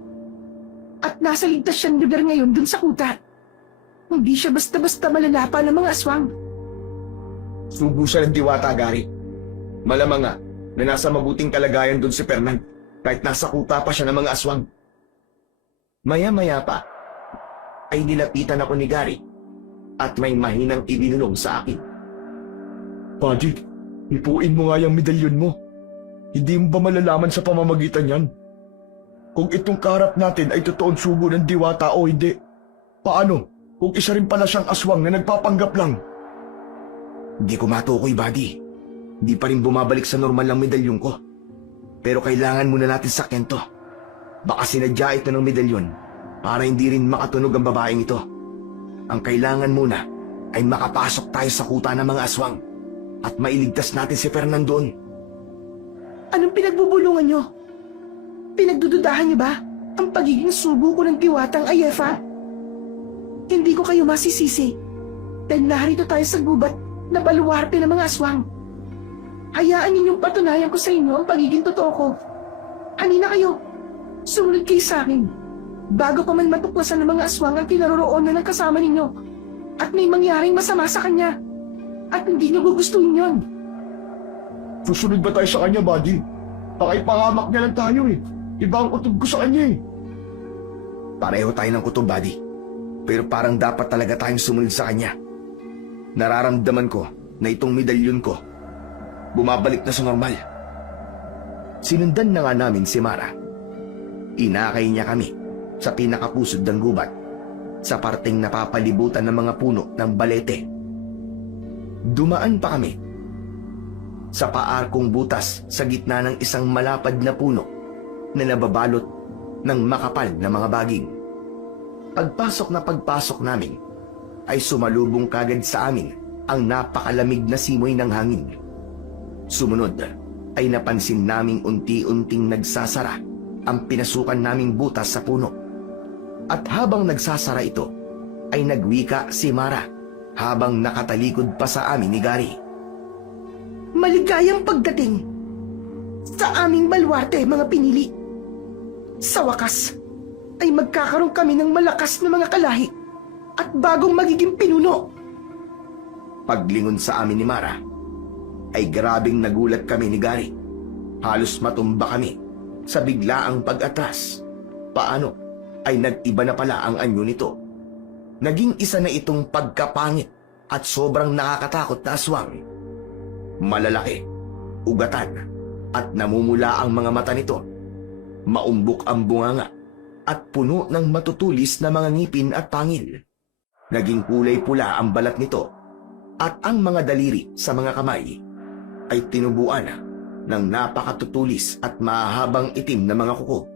At nasa ligtas siyang lugar ngayon dun sa kuta. Hindi siya basta-basta malalapa ng mga aswang. Subo siya ng diwata, Gary. Malamang nga na nasa mabuting kalagayan doon si Fernan kahit nasa kuta pa siya ng mga aswang. Maya-maya pa ay nilapitan ako ni Gary at may mahinang ibinulong sa akin. Buddy, ipuin mo nga yung medalyon mo. Hindi mo ba malalaman sa pamamagitan yan? Kung itong kaharap natin ay totoong sugo ng diwata o hindi? Paano kung isa rin pala siyang aswang na nagpapanggap lang? Hindi ko matukoy, buddy. Hindi pa rin bumabalik sa normal ang medalyong ko. Pero kailangan muna natin sakyan to. Baka sinadya ito ng medalyon para hindi rin makatunog ang babaeng ito. Ang kailangan muna ay makapasok tayo sa kuta ng mga aswang at mailigtas natin si Fernando doon. Anong pinagbubulungan nyo? Pinagdududahan niyo ba ang pagiging subo ko ng diwatang Ayefa? Hindi ko kayo masisisi dahil narito tayo sa gubat na baluarte ng mga aswang. Hayaan ninyong patunayan ko sa inyo ang pagiging totoo ko. Halina kayo, sumunod kayo sa akin. Bago pa man matuklasan ng mga aswang ang kinaroroonan ng kasama ninyo at may mangyaring masama sa kanya. At hindi niyo gugustuhin yon. Susunod ba tayo sa kanya, buddy? Pakaipangamak niya lang tayo eh. Iba ang utob ko sa kanya eh. Pareho tayo ng kutob, buddy. Pero parang dapat talaga tayong sumunod sa kanya. Nararamdaman ko na itong medalyon ko bumabalik na sa normal. Sinundan na nga namin si Mara. Inakay niya kami sa pinakapusod ng gubat sa parteng napapalibutan ng mga puno ng balete. Dumaan pa kami sa paarkong butas sa gitna ng isang malapad na puno na nababalot ng makapal na mga baging. Pagpasok namin ay sumalubong kagad sa amin ang napakalamig na simoy ng hangin. Sumunod ay napansin naming unti-unting nagsasara ang pinasukan naming butas sa puno. At habang nagsasara ito, ay nagwika si Mara habang nakatalikod pa sa amin ni Gary. Maligayang pagdating sa aming baluarte, mga pinili. Sa wakas, ay magkakaroon kami ng malakas na mga kalahi at bagong magiging pinuno. Paglingon sa amin ni Mara, ay grabing nagulat kami ni Gary. Halos matumba kami sa biglaang pag-atras. Paano ay nag-iba na pala ang anyo nito? Naging isa na itong pagkapangit at sobrang nakakatakot na aswang. Malalaki, ugatan, at namumula ang mga mata nito. Maumbok ang bunganga at puno ng matutulis na mga ngipin at pangil. Naging kulay pula ang balat nito at ang mga daliri sa mga kamay ay tinubuan ng napakatutulis at mahabang itim na mga kuko.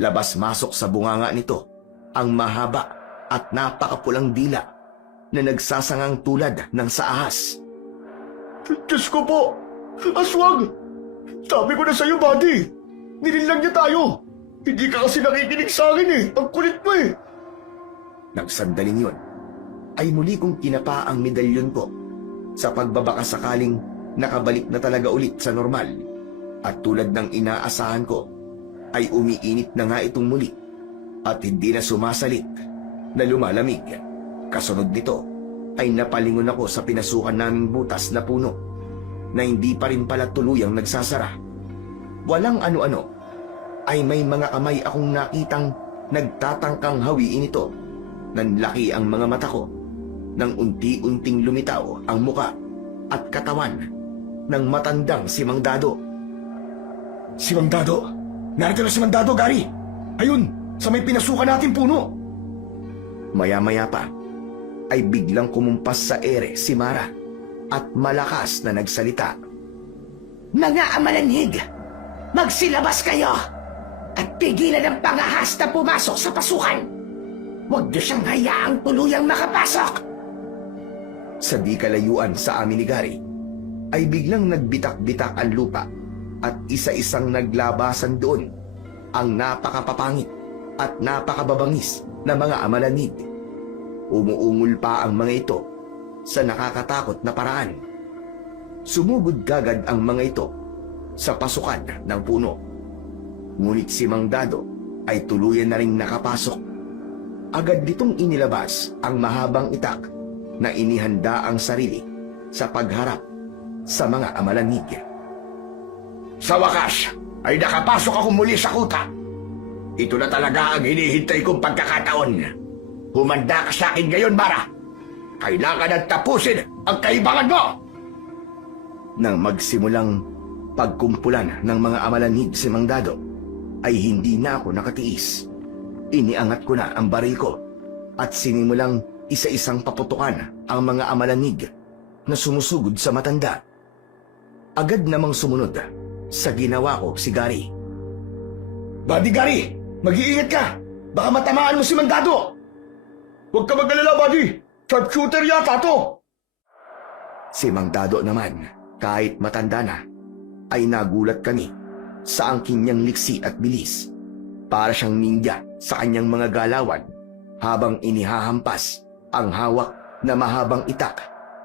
Labas-masok sa bunganga nito ang mahaba at napakapulang dila na nagsasangang tulad ng sa ahas. Diyos ko po! Aswang! Sabi ko na sa'yo, buddy! Nilinlang niya tayo! Hindi ka kasi nakikinig sa akin eh! Ang kulit mo eh! Nagsandaling yun, ay muli kong kinapa ang medalyon ko sa pagbabaka sakaling nakabalik na talaga ulit sa normal. At tulad ng inaasahan ko, ay umiinit na nga itong muli at hindi na sumasalit na lumalamig. Kasunod nito ay napalingon ako sa pinasukan naming butas na puno na hindi pa rin pala tuluyang nagsasara. Walang ano-ano ay may mga kamay akong nakitang nagtatangkang hawiin ito. Nanlaki ang mga mata ko nang unti-unting lumitaw ang muka at katawan ng matandang si Mang Dado. Si Mang Dado! Narito na si Mang Dado, Gary! Ayun! Sa may pinasukan natin puno! Maya-maya pa ay biglang kumumpas sa ere si Mara at malakas na nagsalita. Mga amalanhig, magsilabas kayo at pigilan ang pangahas na pumasok sa pasukan. Huwag niyo siyang hayaang tuluyang makapasok. Sa di kalayuan sa amin ni Gary, ay biglang nagbitak-bitak ang lupa at isa-isang naglabasan doon ang napakapapangit at napakababangis na mga amalanid. Umuungol pa ang mga ito sa nakakatakot na paraan. Sumugod kagad ang mga ito sa pasukan ng puno. Ngunit si Mang Dado ay tuluyan na ring nakapasok. Agad ditong inilabas ang mahabang itak na inihanda ang sarili sa pagharap sa mga amalanig. Sa wakas, ay nakapasok ako muli sa kuta. Ito na talaga ang hinihintay kong pagkakataon. Humanda ka sa akin ngayon, Mara. Kailangan at tapusin ang kaibangan mo! Nang magsimulang pagkumpulan ng mga amalanig si Mang Dado, ay hindi na ako nakatiis. Iniangat ko na ang baril ko at sinimulang isa-isang paputukan ang mga amalanig na sumusugod sa matanda. Agad namang sumunod sa ginawa ko si Gary. Buddy Gary, mag-iingat ka! Baka matamaan mo si Mang Dado! Huwag ka mag-alala, buddy! Sharpshooter yata to! Si Mang Dado naman, kahit matanda na, ay nagulat kami sa angking niyang liksi at bilis. Para siyang ninja sa kanyang mga galawan habang inihahampas ang hawak na mahabang itak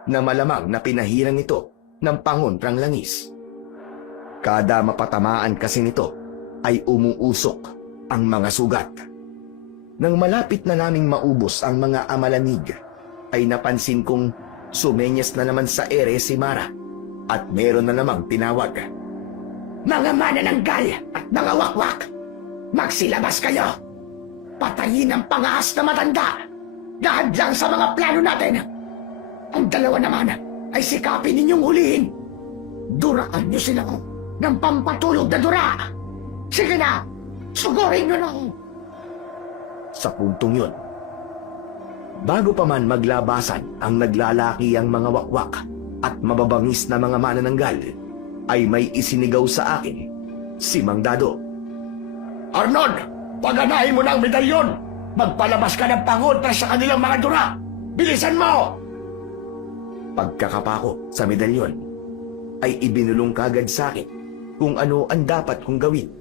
na malamang na pinahirang ito ng pangontrang langis. Kada mapatamaan kasi nito ay umuusok ang mga sugat. Nang malapit na naming maubos ang mga amalanig, ay napansin kong sumenyas na naman sa ere si Mara at meron na namang tinawag. Mga manananggal at mga wakwak, magsilabas kayo! Patayin ang pangaas na matanda na hadlang sa mga plano natin! Ang dalawa naman ay sikapin ninyong hulihin. Duraan niyo sila ng pampatulog na dura! Sige na! Sugurin niyo na! Sa puntong yun, bago pa man maglabasan ang naglalaki ang mga wakwak at mababangis na mga manananggal, ay may isinigaw sa akin si Mang Dado. Arnold! Paganahin mo na ang medalyon! Magpalabas ka ng pangontra sa kanilang mga dura! Bilisan mo! Pagkakapako sa medalyon, ay ibinulong kagad sa akin kung ano ang dapat kong gawin.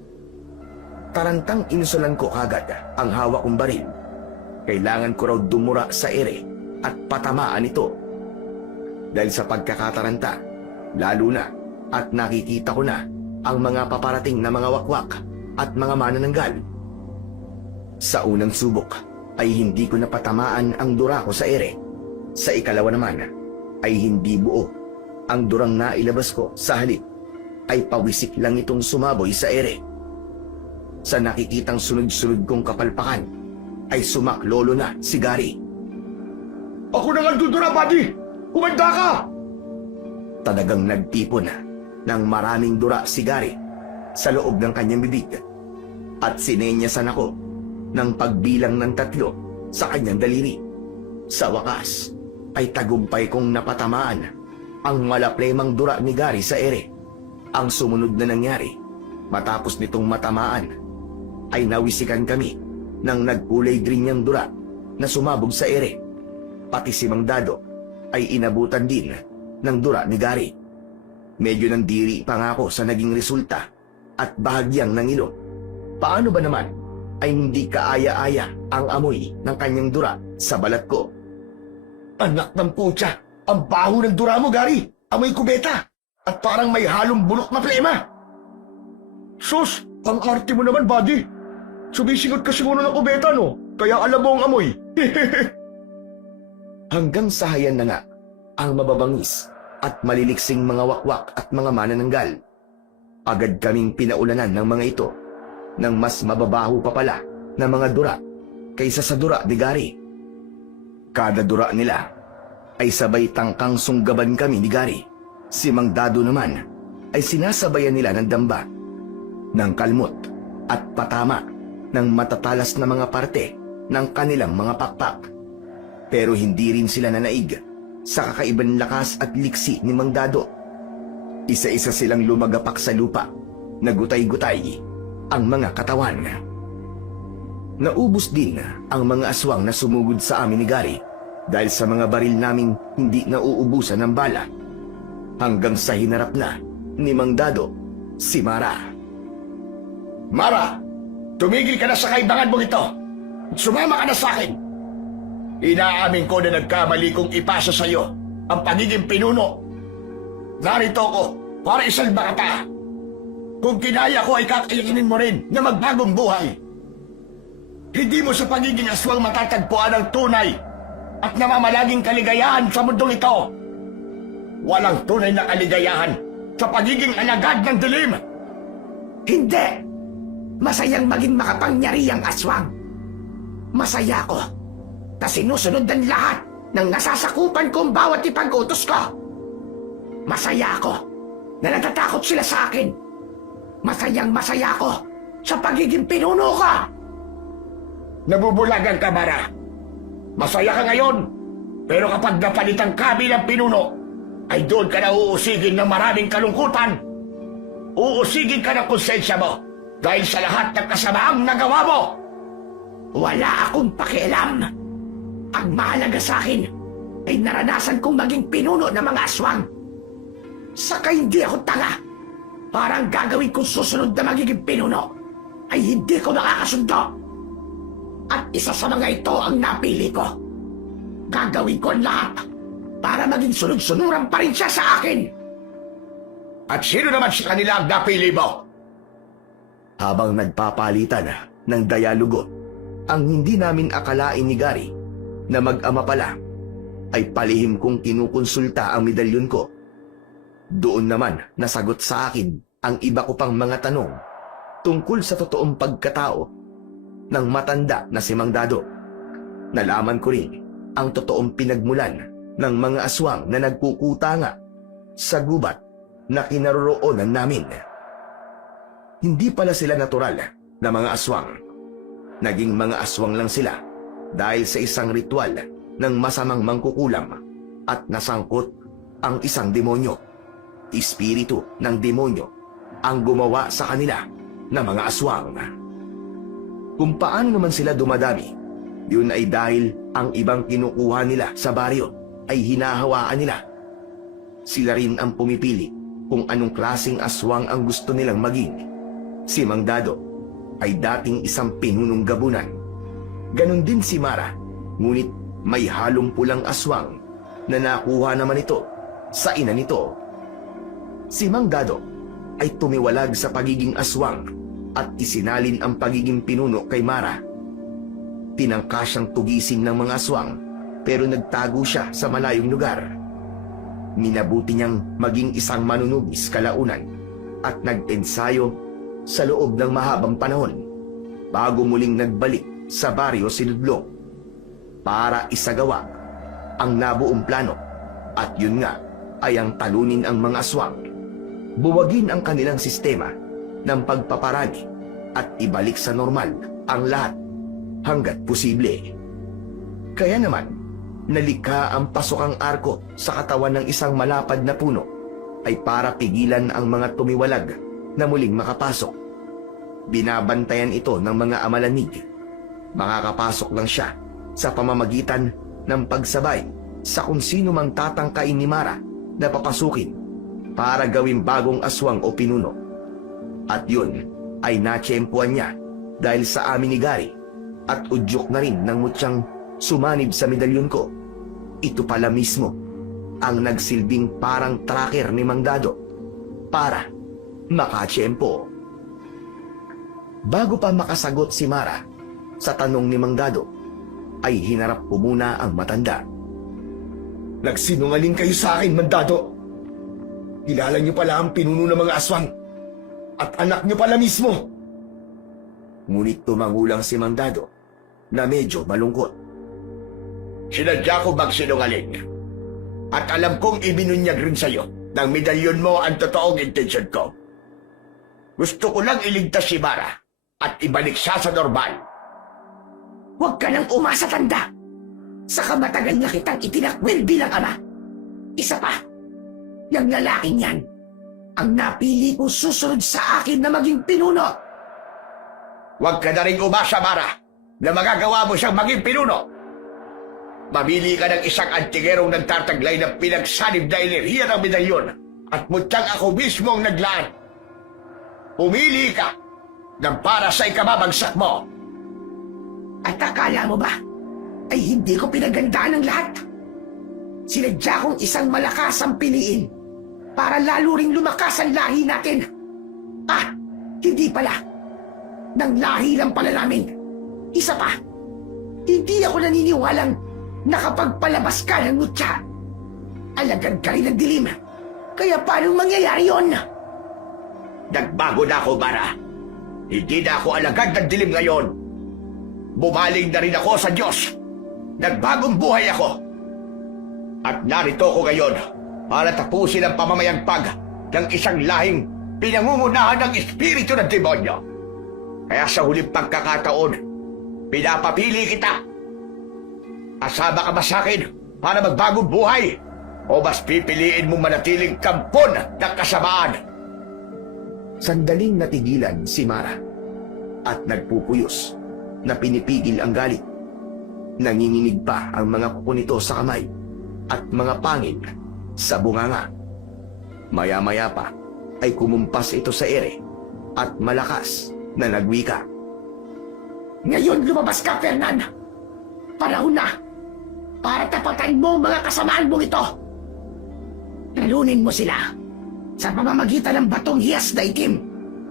Tarantang inusulan ko kagad ang hawak kong baril. Kailangan ko raw dumura sa ere at patamaan ito. Dahil sa pagkakataranta, lalo na at nakikita ko na ang mga paparating na mga wakwak at mga manananggal. Sa unang subok ay hindi ko napatamaan ang dura ko sa ere. Sa ikalawa naman ay hindi buo ang durang nailabas ko, sa halip ay pawisik lang itong sumaboy sa ere. Sa nakikitang sunod-sunod kong kapalpakan ay sumaklolo na si Gary. Ako na nga dudura, buddy! Humanda ka! Talagang nagtipon ng maraming dura si Gary sa loob ng kanyang bibig at sinenyasan ako ng pagbilang ng 3 sa kanyang daliri. Sa wakas ay tagumpay kong napatamaan ang malaplemang dura ni Gary sa ere. Ang sumunod na nangyari, matapos nitong matamaan, ay nawisikan kami ng nagkulay green niyang dura na sumabog sa ere. Pati si Mang Dado ay inabutan din ng dura ni Gary. Medyo nandiri pa nga ako sa naging resulta at bahagyang nangilo. Paano ba naman ay hindi kaaya-aya ang amoy ng kanyang dura sa balat ko? Anak ng putya! Ang baho ng dura mo, Gary! Amoy kubeta! At parang may halong bulok na plema! Sus! Ang arte mo naman, buddy! Sumisingot ka siguro ng kubeta, no? Kaya alam mo ang amoy! Hanggang sa hayan na nga ang mababangis at maliliksing mga wakwak at mga manananggal. Agad kaming pinaulanan ng mga ito ng mas mababaho pa pala na mga dura kaysa sa dura ni Gary. Kada dura nila ay sabay tangkang sunggaban kami ni Gary. Si Mang Dado naman ay sinasabayan nila ng damba, ng kalmot at patama ng matatalas na mga parte ng kanilang mga pakpak. Pero hindi rin sila nanaig sa kakaibang lakas at liksi ni Mang Dado. Isa-isa silang lumagapak sa lupa, nagutay-gutay ang mga katawan. Naubos din ang mga aswang na sumugod sa amin ni Gary dahil sa mga baril naming hindi nauubusan ng bala. Hanggang sa hinarap na ni Mang Dado si Mara. Mara! Tumigil ka na sa kaibangan mong ito! Sumama ka na sa akin! Inaamin ko na nagkamali kong ipasa sa'yo ang pagiging pinuno. Narito ko para isalba ka pa. Kung kinaya ko ay kakayanin mo rin na magbagong buhay. Hindi mo sa pagiging aswang matatagpuan ang tunay at namamalaging kaligayahan sa mundong ito. Walang tunay na kaligayahan sa pagiging alagad ng dilim. Hindi! Masayang maging makapangyarihang aswang. Masaya ko na sinusunod ang lahat ng nasasakupan kong bawat ipag-utos ko. Masaya ako na natatakot sila sa akin. Masayang masaya ko sa pagiging pinuno ko. Nabubulagan ka, Mara. Masaya ka ngayon, pero kapag napalitan ka bilang pinuno, ay doon ka na uusigin ng maraming kalungkutan. Uusigin ka ng konsensya mo dahil sa lahat ng kasamaang nagawa mo. Wala akong pakialam. Ang mahalaga sa akin ay naranasan kong maging pinuno ng mga aswang. Saka hindi ako tanga. Parang gagawin kong susunod na magiging pinuno ay hindi ko makakasundo. At isa sa mga ito ang napili ko. Gagawin ko ang lahat para maging sunod-sunuran pa rin siya sa akin. At sino naman sa kanila ang napili mo? Habang nagpapalitan ng dialogo, ang hindi namin akalain ni Gary na mag-ama pala ay palihim kong kinukonsulta ang medalyon ko. Doon naman nasagot sa akin ang iba ko pang mga tanong tungkol sa totoong pagkatao ng matanda na si Mang Dado. Nalaman ko rin ang totoong pinagmulan ng mga aswang na nagkukutanga sa gubat na kinaroroonan namin. Hindi pala sila natural na mga aswang. Naging mga aswang lang sila dahil sa isang ritual ng masamang mangkukulam at nasangkot ang isang demonyo. Espiritu ng demonyo ang gumawa sa kanila na mga aswang. Kung paano naman sila dumadami, yun ay dahil ang ibang kinukuha nila sa baryo ay hinahawaan nila. Sila rin ang pumipili kung anong klaseng aswang ang gusto nilang maging. Si Mang Dado ay dating isang pinunong gabunan. Ganon din si Mara, ngunit may halong pulang aswang na nakuha naman ito sa ina nito. Si Mang Dado ay tumiwalag sa pagiging aswang at isinalin ang pagiging pinuno kay Mara. Tinangka siyang tugisin ng mga aswang pero nagtago siya sa malayong lugar. Minabuti niyang maging isang manunugis kalaunan at nag-ensayo sa loob ng mahabang panahon bago muling nagbalik sa baryo Sinudlong para isagawa ang nabuong plano at yun nga ay ang talunin ang mga aswang, buwagin ang kanilang sistema ng pagpaparagi at ibalik sa normal ang lahat hanggat posible. Kaya naman, nalikha ang pasokang arko sa katawan ng isang malapad na puno ay para pigilan ang mga tumiwalag na muling makapasok. Binabantayan ito ng mga amalanig. Makakapasok lang siya sa pamamagitan ng pagsabay sa kung sino mang tatangkain ni Mara na papasukin para gawing bagong aswang o pinuno. At yun ay natsyempuan niya dahil sa amin ni Gary at udyok na rin ng mutyang sumanib sa medalyon ko. Ito pala mismo ang nagsilbing parang tracker ni Mang Dado para makatsyempo. Bago pa makasagot si Mara sa tanong ni Mang Dado, ay hinarap ko muna ang matanda. Nagsinungaling kayo sa akin, Mang Dado. Kilala niyo pala ang pinuno ng mga aswang at anak niyo pala mismo. Ngunit tumangulang si Mang Dado na medyo malungkot. Sinadya ko magsinungaling. At alam kong ibinunyag rin sa'yo ng medalyon mo ang totoong intensyon ko. Gusto ko lang iligtas si Mara at ibalik siya sa normal. Huwag ka nang umasa, tanda. Saka matagal na kitang itinakwil bilang ama. Isa pa, yung lalaking yan, ang napili ko susunod sa akin na maging pinuno. Huwag ka na rin umasa, Mara, na magagawa mo siyang maging pinuno. Mamili ka ng isang antigerong nagtataglay ng pinagsanib na enerhiya ng medalyon at mutyang ako mismo ang naglaan. Pumili ka ng para sa ikababagsak mo. At akala mo ba, ay hindi ko pinagandaan ng lahat. Sinadya kong isang malakas ang piliin para lalo ring lumakas ang lahi natin. Ah, hindi pala. Nang lahi lang pala namin. Isa pa, hindi ako naniniwalang nakapagpalabas ka ng mutya. Alagad ka rin ng dilim. Kaya paano mangyayari yon? Nagbago na ako, Mara. Hindi na ako alagad ng dilim ngayon. Bumaling na rin ako sa Diyos. Nagbagong buhay ako. At narito ako ngayon para tapusin ang pamamayagpag ng isang lahing pinangungunahan ng espiritu ng demonyo. Kaya sa huling pagkakataon, pinapapili kita. Asama ka ba sa akin para magbagong buhay? O mas pipiliin mong manatiling kampon ng kasamaan? Sandaling natigilan si Mara at nagpupuyos na pinipigil ang galit. Nanginginig pa ang mga kuko nito sa kamay at mga pangil sa bunganga. Maya-maya pa ay kumumpas ito sa ere at malakas na nagwika. Ngayon lumabas ka, Fernan. Panahon na para tapatan mo ang mga kasamaan mong ito. Talunin mo sila sa pamamagitan ng batong hiyas na itim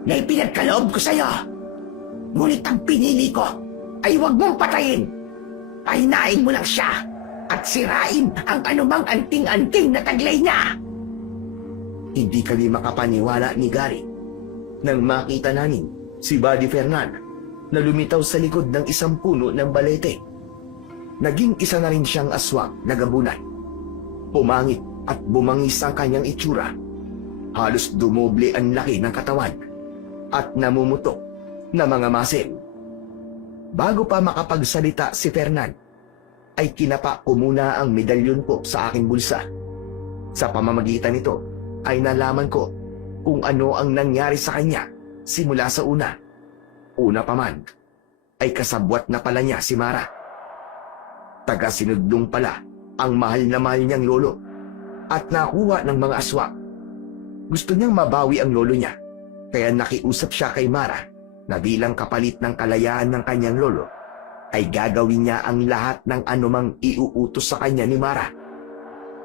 na ipinagkaloob ko sa iyo. Ngunit ang pinili ko ay huwag mong patayin. Pahinain mo lang siya at sirain ang anumang anting-anting na taglay niya. Hindi kami makapaniwala ni Gary nang makita namin si Buddy Fernan na lumitaw sa likod ng isang puno ng balete. Naging isa na rin siyang aswang na gabunan. Pumangit at bumangis ang kanyang itsura. Halos dumoble ang laki ng katawan at namumutok na mga masin. Bago pa makapagsalita si Fernan, ay kinapa ko muna ang medalyon ko sa aking bulsa. Sa pamamagitan nito ay nalaman ko kung ano ang nangyari sa kanya simula sa una. Una pa man, ay kasabwat na pala niya si Mara. Taga-sinudlong pala ang mahal na mahal niyang lolo at nakuha ng mga aswang. Gusto niyang mabawi ang lolo niya, kaya nakiusap siya kay Mara na bilang kapalit ng kalayaan ng kanyang lolo, ay gagawin niya ang lahat ng anumang iuutos sa kanya ni Mara.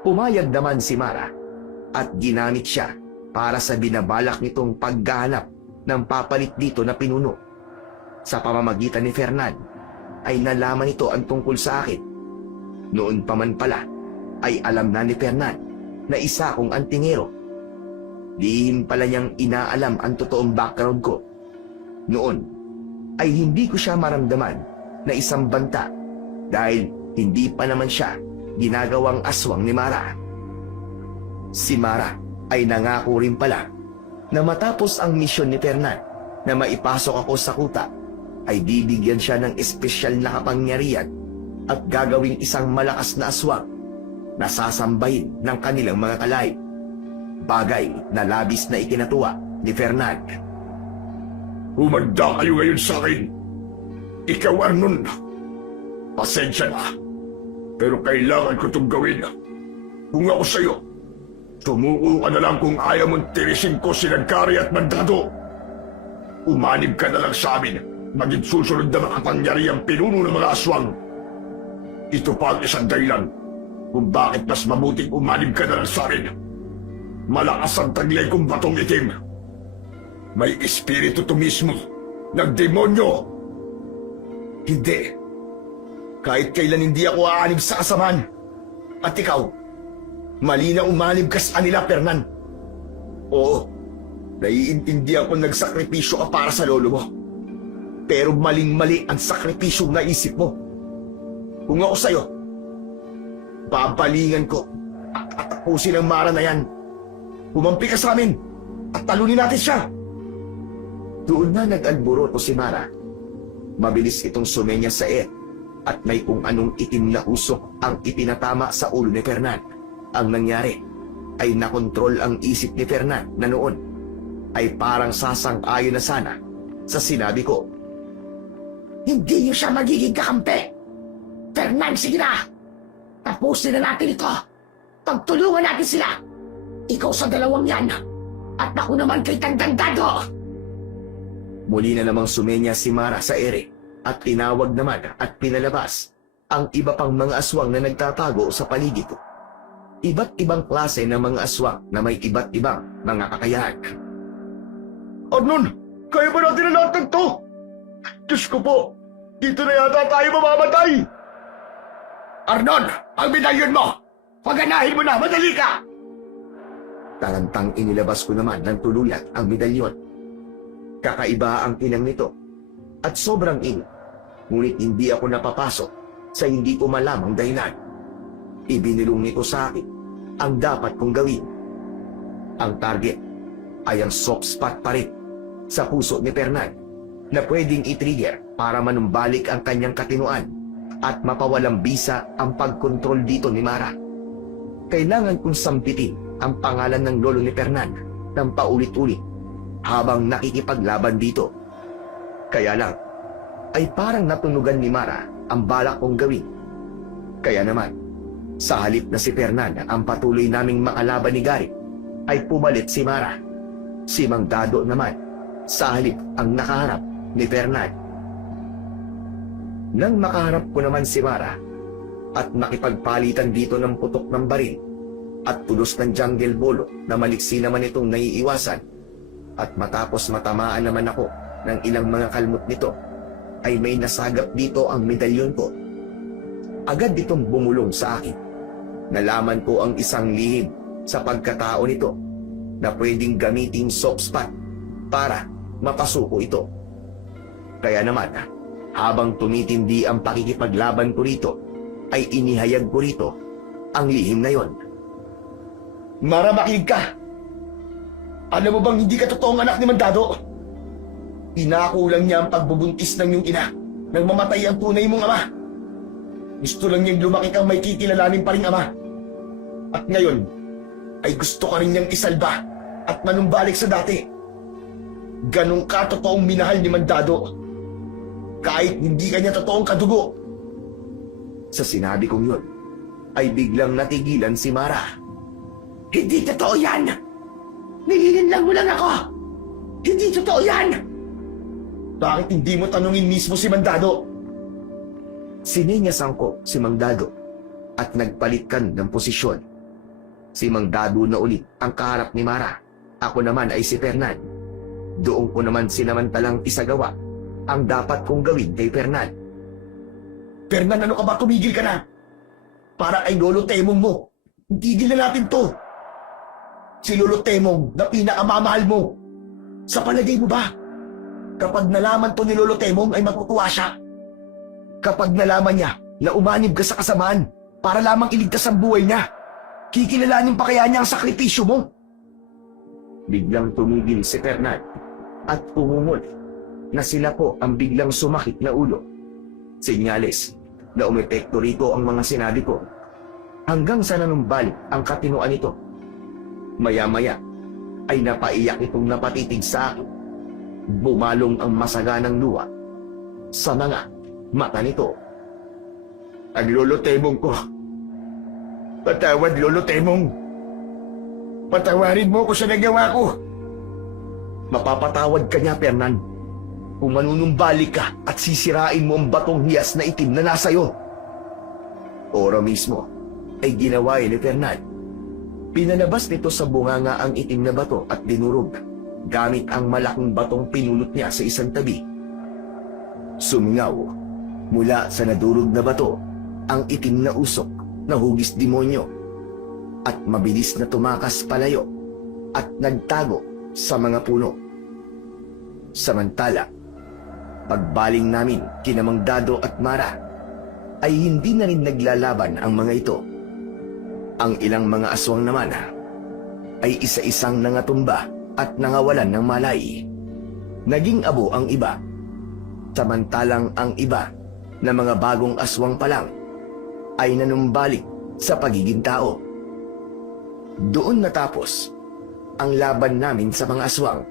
Pumayag naman si Mara at ginamit siya para sa binabalak nitong paggahanap ng papalit dito na pinuno. Sa pamamagitan ni Fernan, ay nalaman ito ang tungkol sa akin. Noon pa man pala, ay alam na ni Fernan na isa kong antingero. Lihim pala niyang inaalam ang totoong background ko. Noon, ay hindi ko siya maramdaman na isang banta dahil hindi pa naman siya ginagawang aswang ni Mara. Si Mara ay nangako rin pala na matapos ang misyon ni Fernan na maipasok ako sa kuta, ay bibigyan siya ng espesyal na kapangyarihan at gagawing isang malakas na aswang na sasambahin ng kanilang mga kalay. Bagay na labis na ikinatuwa ni Fernan. Humanda kayo ngayon sa akin. Ikaw, Arnon. Pasensya na. Pero kailangan ko itong gawin. Kung ako sa'yo, tumuo ka na lang kung ayaw mong tirisin ko si Nagkari at Mandado. Umanib ka na lang sa amin, maging susunod na makapangyarihang pinuno ng mga aswang. Ito pa ang isang dahilan kung bakit mas mabuting umanib ka na lang sa amin. Malakas ang taglay kong batong itim. May espiritu to mismo ng demonyo. Hindi. Kahit kailan hindi ako aanib sa kasamaan. At ikaw, mali na umanib ka sa kanila, Fernan. Oo, naiintindihan ko nagsakripisyo ka para sa lolo mo. Pero maling-mali ang sakripisyong naisip mo. Kung ako sa'yo, babalingan ko at atapusin ang Mara na yan. Humampi ka sa amin at talunin natin siya. Doon na nag-alboroto si Mara. Mabilis itong sumenya sa at may kung anong itim na usok ang ipinatama sa ulo ni Fernan. Ang nangyari ay nakontrol ang isip ni Fernan na noon ay parang sasang-ayon na sana sa sinabi ko. Hindi niyo siya magiging kakampi. Fernan, sige na. Tapusin na natin ito. Pagtulungan natin sila. Ikaw sa dalawang yan. At ako naman kay Tandandado. Muli na namang sumenya si Mara sa ere at tinawag naman at pinalabas ang iba pang mga aswang na nagtatago sa paligid. Iba't ibang klase ng mga aswang na may iba't ibang mga kakayahan. Arnon, kaya ba natin ang lahat ng to? Diyos ko po, dito na yata tayo mamamatay! Arnon, ang medalyon mo! Paganahin mo na, madali ka! Tarantang inilabas ko naman ng tuluyan ang medalyon. Kakaiba ang inang nito at sobrang init, ngunit hindi ako napapasok sa hindi ko malamang dahilan. Ibinilong nito sa akin ang dapat kong gawin. Ang target ay ang soft spot pa rin sa puso ni Fernan na pwedeng i-trigger para manumbalik ang kanyang katinuan at mapawalang bisa ang pagkontrol dito ni Mara. Kailangan kong sampitin ang pangalan ng lolo ni Fernan ng paulit-ulit habang nakikipaglaban dito. Kaya lang, ay parang natunugan ni Mara ang balak kong gawin. Kaya naman, sa halip na si Fernan ang patuloy naming makalaban ni Gary, ay pumalit si Mara. Si Mang Dado naman, sa halip ang nakaharap ni Fernan. Nang makaharap ko naman si Mara at makipagpalitan dito ng putok ng baril at pulos ng jungle bolo na maliksi naman itong naiiwasan, at matapos matamaan naman ako ng ilang mga kalmot nito, ay may nasagap dito ang medalyon ko. Agad itong bumulong sa akin. Nalaman ko ang isang lihim sa pagkatao nito na pwedeng gamitin soft spot para mapasuko ito. Kaya naman, habang tumitindi ang pakikipaglaban ko rito, ay inihayag ko rito ang lihim na yon. Mara, makinig ka! Alam mo bang hindi ka totoong anak ni Mandado? Inakulang niya ang pagbubuntis ng iyong ina nang mamatay ang tunay mong ama. Gusto lang niyang lumaki kang may kikilalanin pa ring ama. At ngayon, ay gusto ka rin niyang isalba at manumbalik sa dati. Ganong ka totoong minahal ni Mandado. Kahit hindi ka niya totoong kadugo. Sa sinabi kong yun, ay biglang natigilan si Mara. Hindi totoo yan! Nililinlang mo lang ako! Hindi totoo yan! Bakit hindi mo tanungin mismo si Mandado? Sininyasan ko si Mang Dado at nagpalitkan ng posisyon. Si Mang Dado na ulit ang kaharap ni Mara. Ako naman ay si Fernan. Doon ko naman sinamantalang isagawa ang dapat kong gawin kay Fernan. Fernan, ano ka ba? Tumigil ka na! Para kay Lolo Temong mo. Tigil na natin to. Si Lolo Temong na pinakamamahal mo. Sa palagay mo ba? Kapag nalaman to ni Lolo Temong ay matutuwa siya. Kapag nalaman niya na umanib ka sa kasamaan para lamang iligtas ang buhay niya, kikilalanin pa kaya niya ang sakripisyo mo? Biglang tumigil si Fernan at umungol na sila po ang biglang sumakit na ulo. Senyales na umepekto rito ang mga sinabi ko hanggang sa nanumbalik ang katinuan nito. Maya-maya ay napaiyak itong napatitig sa akin. Bumalong ang masaganang luha sa mga mata nito. Ang Lolo Temong ko. Patawad, Lolo Temong. Patawarin mo ko sa nagawa ko. Mapapatawad ka niya, Fernan, kung manunumbalik ka at sisirain mo ang batong hiyas na itim na nasa'yo. Ora mismo ay ginawa ni Fernan. Pinalabas nito sa bunganga ang itim na bato at dinurog gamit ang malaking batong pinulot niya sa isang tabi. Sumingaw mula sa nadurog na bato ang itim na usok na hugis demonyo at mabilis na tumakas palayo at nagtago sa mga puno. Samantala, pagbaling namin kina Mang Dado at Mara, ay hindi na rin naglalaban ang mga ito. Ang ilang mga aswang naman ay isa-isang nangatumba at nangawalan ng malay. Naging abo ang iba, samantalang ang iba na mga bagong aswang pa lang ay nanumbalik sa pagiging tao. Doon natapos ang laban namin sa mga aswang.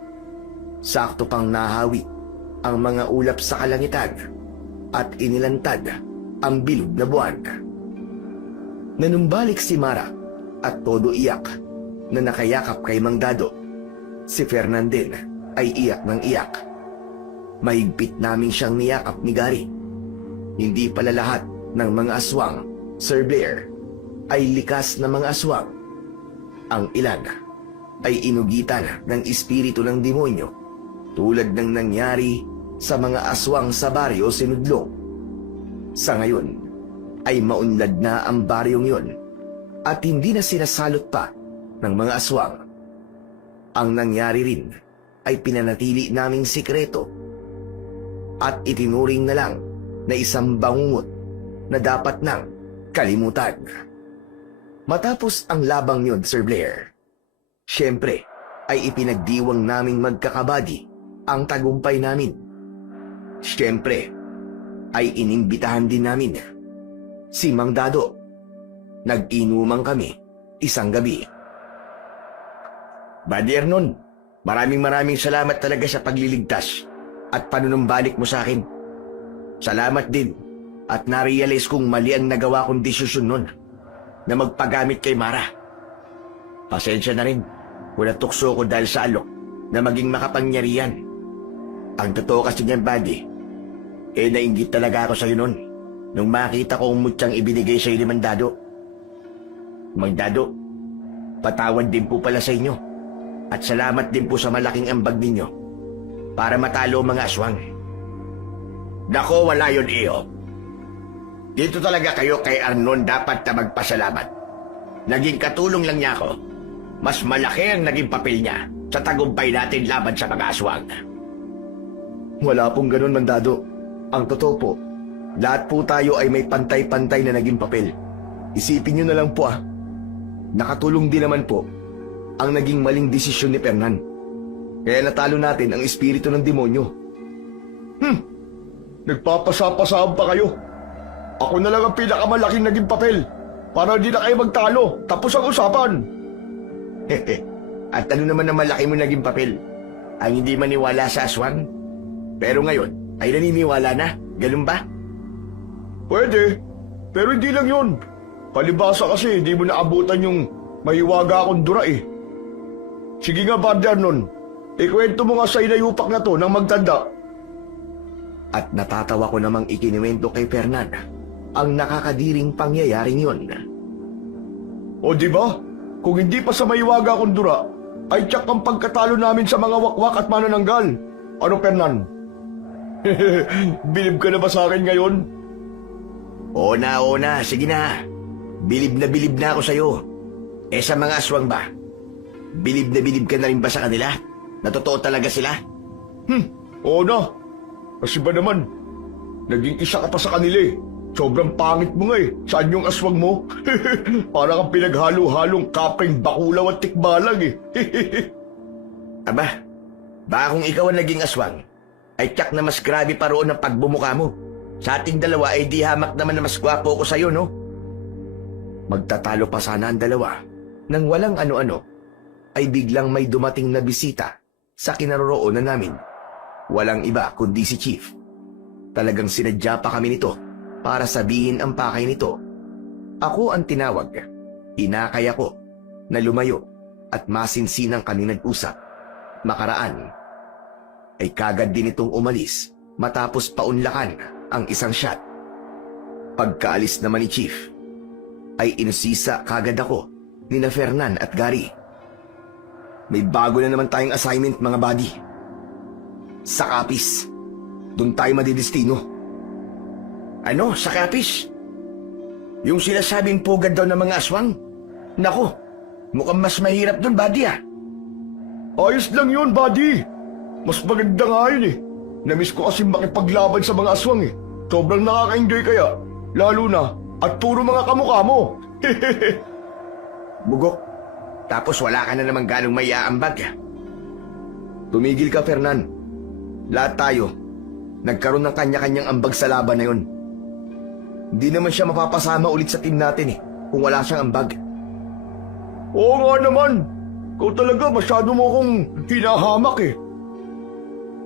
Sakto pang nahawi ang mga ulap sa kalangitan at inilantad ang bilog na buwan. Nanumbalik si Mara at todo iyak na nakayakap kay Mang Dado. Si Fernan din ay iyak ng iyak. Mahigpit namin siyang niyakap ni Gary. Hindi pala lahat ng mga aswang, Sir Blair, ay likas na mga aswang. Ang ilan ay inugitan ng espiritu ng demonyo tulad ng nangyari sa mga aswang sa baryo Sinudlog. Sa ngayon ay maunlad na ang baryong yun at hindi na sinasalot pa ng mga aswang. Ang nangyari rin ay pinanatili naming sikreto at itinuring na lang na isang bangungot na dapat nang kalimutan. Matapos ang labang yun, Sir Blair, siyempre ay ipinagdiwang naming magkakabady ang tagumpay namin. Siyempre ay inimbitahan din namin si Mang Dado. Nag-inuman kami isang gabi. Buddy Arnon, maraming salamat talaga sa pagliligtas at panunumbalik mo sa akin. Salamat din at narealize kong mali ang nagawa kong desisyon nun na magpagamit kay Mara. Pasensya na rin kung natukso ko dahil sa alok na maging makapangyarihan. Ang totoo kasi niyan, buddy, nainggit talaga ako sa'yo nun nung makita ko ang mutyang ibinigay sa'yo ni Mang Dado. Mang Dado, patawad din po pala sa inyo at salamat din po sa malaking ambag ninyo para matalo ang mga aswang. Nako, wala yun, iyo. Dito talaga kayo kay Arnon dapat na magpasalamat. Naging katulong lang niya ako. Mas malaki ang naging papel niya sa tagumpay natin laban sa mga aswang. Wala pong ganun, Mang Dado. Ang totoo po, lahat po tayo ay may pantay-pantay na naging papel. Isipin nyo na lang po nakatulong din naman po ang naging maling desisyon ni Fernan. Kaya natalo natin ang espiritu ng demonyo. Nagpapasa-pasaan pa kayo. Ako na lang ang pinakamalaking naging papel para di na kayo magtalo. Tapos ang usapan. At ano naman ang malaki mo naging papel? Ang hindi maniwala sa aswang? Pero ngayon ay naniniwala na, ganun ba? Pwede, pero hindi lang yun. Palibasa kasi di mo naabutan yung mahiwaga akong dura eh. Sige nga, Badyan nun. Ikwento mo nga sa inayupak na to ng magtanda. At natatawa ko namang ikiniwento kay Fernan ang nakakadiring pangyayaring yon. O di ba? Kung hindi pa sa mahiwaga akong dura, ay tiyak ang pagkatalo namin sa mga wakwak at manananggal. Ano, Fernan? Bilib ka na ba sa akin ngayon? Oo na, sige na. Bilib na ako sa'yo. Sa mga aswang ba? Bilib ka na rin ba sa kanila? Na totoo talaga sila? Oo na. Kasi ba naman, naging isa ka pa sa kanila eh. Sobrang pangit mo nga eh. Saan yung aswang mo? Para kang pinaghalo-halong kapring bakulaw at tikbalang eh. Aba, baka kung ikaw ang naging aswang, ay tiyak na mas grabe pa roon ang pagbumuka mo. Sa ating dalawa ay di hamak naman na mas gwapo ko sa'yo, no? Magtatalo pa sana ang dalawa nang walang ano-ano ay biglang may dumating na bisita sa kinaroroonan namin. Walang iba kundi si Chief. Talagang sinadya pa kami nito para sabihin ang pakay nito. Ako ang tinawag. Inakay ako na lumayo at masinsinang kami nag-usap. Makaraan ay kagad din itong umalis matapos paunlakan ang isang shot. Pagkaalis naman ni Chief, ay inusisa kagad ako ni na Fernan at Gary. May bago na naman tayong assignment, mga buddy. Sa Kapis, doon tayo madidestino. Ano, sa Kapis? Yung sinasabing pugad daw ng mga aswang? Nako, mukhang mas mahirap doon, buddy ah. Ayos lang yun, buddy. Mas maganda nga yun eh. Namiss ko kasi makipaglaban sa mga aswang eh. Sobrang nakaka-enjoy kaya. Lalo na, at puro mga kamukha mo. Bugok, tapos wala ka na naman ganong may aambag. Tumigil ka, Fernan. Lahat tayo, nagkaroon ng kanya-kanyang ambag sa laban na yun. Hindi naman siya mapapasama ulit sa team natin eh, kung wala siyang ambag. Oo nga naman. Ikaw talaga masyado mo akong hinahamak eh.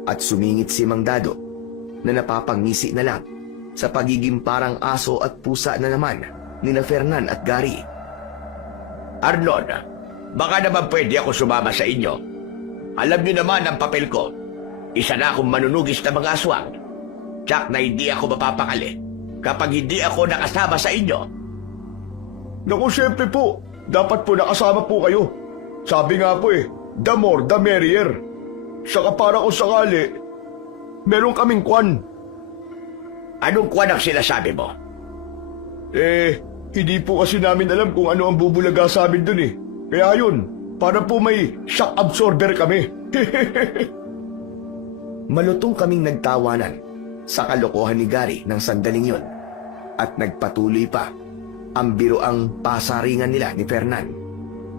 At sumingit si Mang Dado na napapangisi na lang sa pagiging parang aso at pusa na naman ni na Fernan at Gary. Arnon, baka naman pwede ako sumama sa inyo. Alam niyo naman ang papel ko. Isa na akong manunugis na mga aswang. Tsak na hindi ako mapapakali. kapag hindi ako nakasama sa inyo? Naku, syempre po. Dapat po nakasama po kayo. Sabi nga po the more the merrier. Saka para kung sakali, meron kaming kwan. Anong kwan ang sinasabi mo? Hindi po kasi namin alam kung ano ang bubulaga sa amin dun Kaya yun, para po may shock absorber kami. Malutong kaming nagtawanan sa kalokohan ni Gary ng sandaling yon at nagpatuloy pa ang biroang pasaringan nila ni Fernan.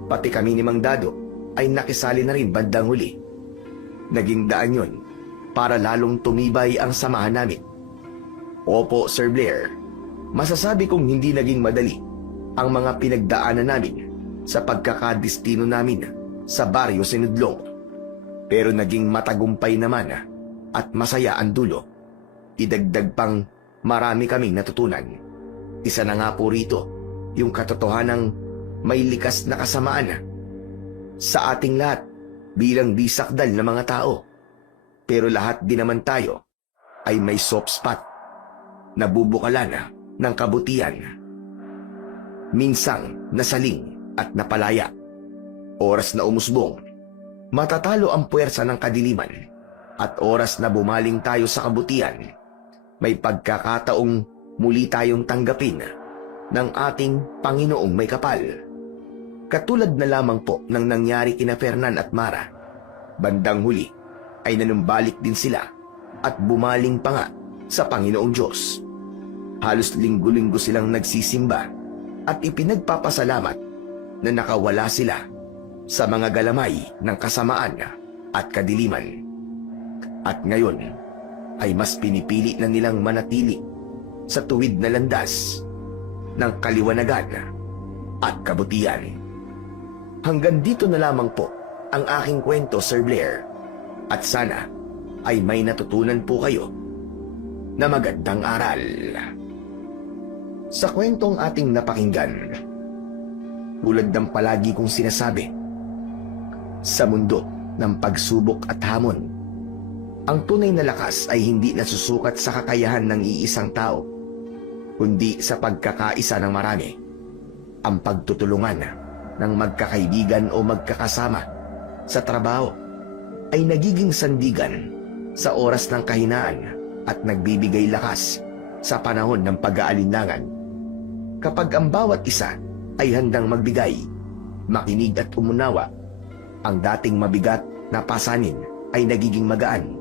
Pati kami ni Mang Dado ay nakisali na rin bandang huli. Naging daan yon para lalong tumibay ang samahan namin. Opo, Sir Blair, masasabi kong hindi naging madali ang mga pinagdaanan namin sa pagkakadestino namin sa Baryo Sinudlong. Pero naging matagumpay naman at masaya ang dulo. Idagdag pang marami kaming natutunan. Isa na nga po rito yung katotohanang may likas na kasamaan sa ating lahat bilang di sakdal na mga tao. Pero lahat din naman tayo ay may soft spot, nabubukalan ng kabutihan. Minsang nasaling at napalaya. Oras na umusbong, matatalo ang puwersa ng kadiliman, at oras na bumaling tayo sa kabutihan, may pagkakataong muli tayong tanggapin ng ating Panginoong may kapal. Katulad na lamang po ng nangyari kina Fernan at Mara, bandang huli ay nanumbalik din sila at bumaling pa nga sa Panginoong Diyos. Halos linggo-linggo silang nagsisimba at ipinagpapasalamat na nakawala sila sa mga galamay ng kasamaan at kadiliman. At ngayon ay mas pinipili na nilang manatili sa tuwid na landas ng kaliwanagan at kabutihan. Hanggang dito na lamang po ang aking kwento, Sir Blair, at sana ay may natutunan po kayo na magandang aral. Sa kwentong ating napakinggan, tulad ng palagi kong sinasabi, sa mundo ng pagsubok at hamon, ang tunay na lakas ay hindi nasusukat sa kakayahan ng iisang tao, kundi sa pagkakaisa ng marami. Ang pagtutulungan ng magkakaibigan o magkakasama sa trabaho ay nagiging sandigan sa oras ng kahinaan at nagbibigay lakas sa panahon ng pag-aalinlangan. Kapag ang bawat isa ay handang magbigay, makinig at umunawa, ang dating mabigat na pasanin ay nagiging magaan.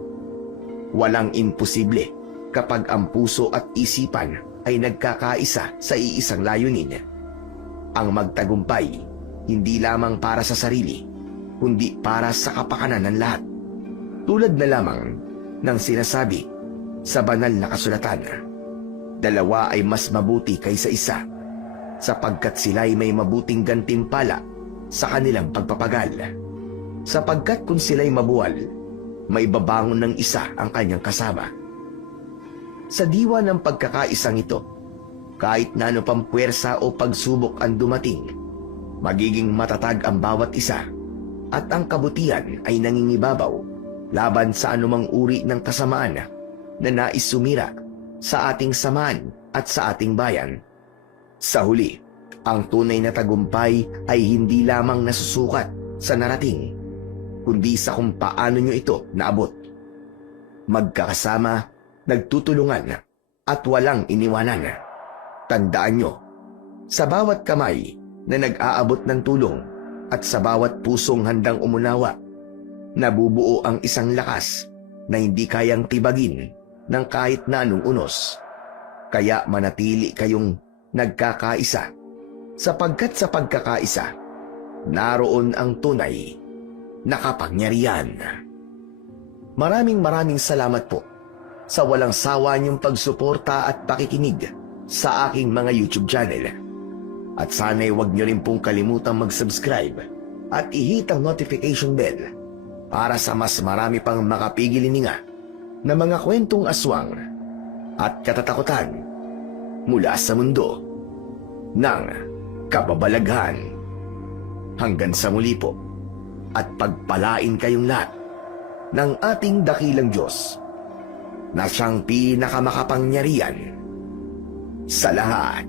Walang imposible kapag ang puso at isipan ay nagkakaisa sa iisang layunin. Ang magtagumpay, hindi lamang para sa sarili, kundi para sa kapakanan ng lahat. Tulad na lamang ng sinasabi sa banal na kasulatan, dalawa ay mas mabuti kaysa isa, sapagkat sila'y may mabuting gantimpala sa kanilang pagpapagal. Sapagkat kung sila'y mabuwal, may babangon ng isa ang kanyang kasama. Sa diwa ng pagkakaisang ito, kahit na ano pang puwersa o pagsubok ang dumating, magiging matatag ang bawat isa at ang kabutihan ay nangingibabaw laban sa anumang uri ng kasamaan na nais sumira sa ating samahan at sa ating bayan. Sa huli, ang tunay na tagumpay ay hindi lamang nasusukat sa narating, kundi sa kung paano nyo ito naabot. Magkakasama, nagtutulungan, at walang iniwanan. Tandaan nyo, sa bawat kamay na nag-aabot ng tulong at sa bawat pusong handang umunawa, nabubuo ang isang lakas na hindi kayang tibagin ng kahit na anong unos. Kaya manatili kayong nagkakaisa, sapagkat sa pagkakaisa, naroon ang tunay na kapangyarihan. Maraming salamat po sa walang sawa niyong pagsuporta at pakikinig sa aking mga YouTube channel. At sana'y huwag niyo rin pong kalimutang mag-subscribe at i-hit ang notification bell para sa mas marami pang makapigilininga na mga kwentong aswang at katatakutan mula sa mundo ng kababalaghan. Hanggang sa muli po, at pagpalain kayong lahat ng ating dakilang Diyos na siyang pinakamakapangyarihan sa lahat.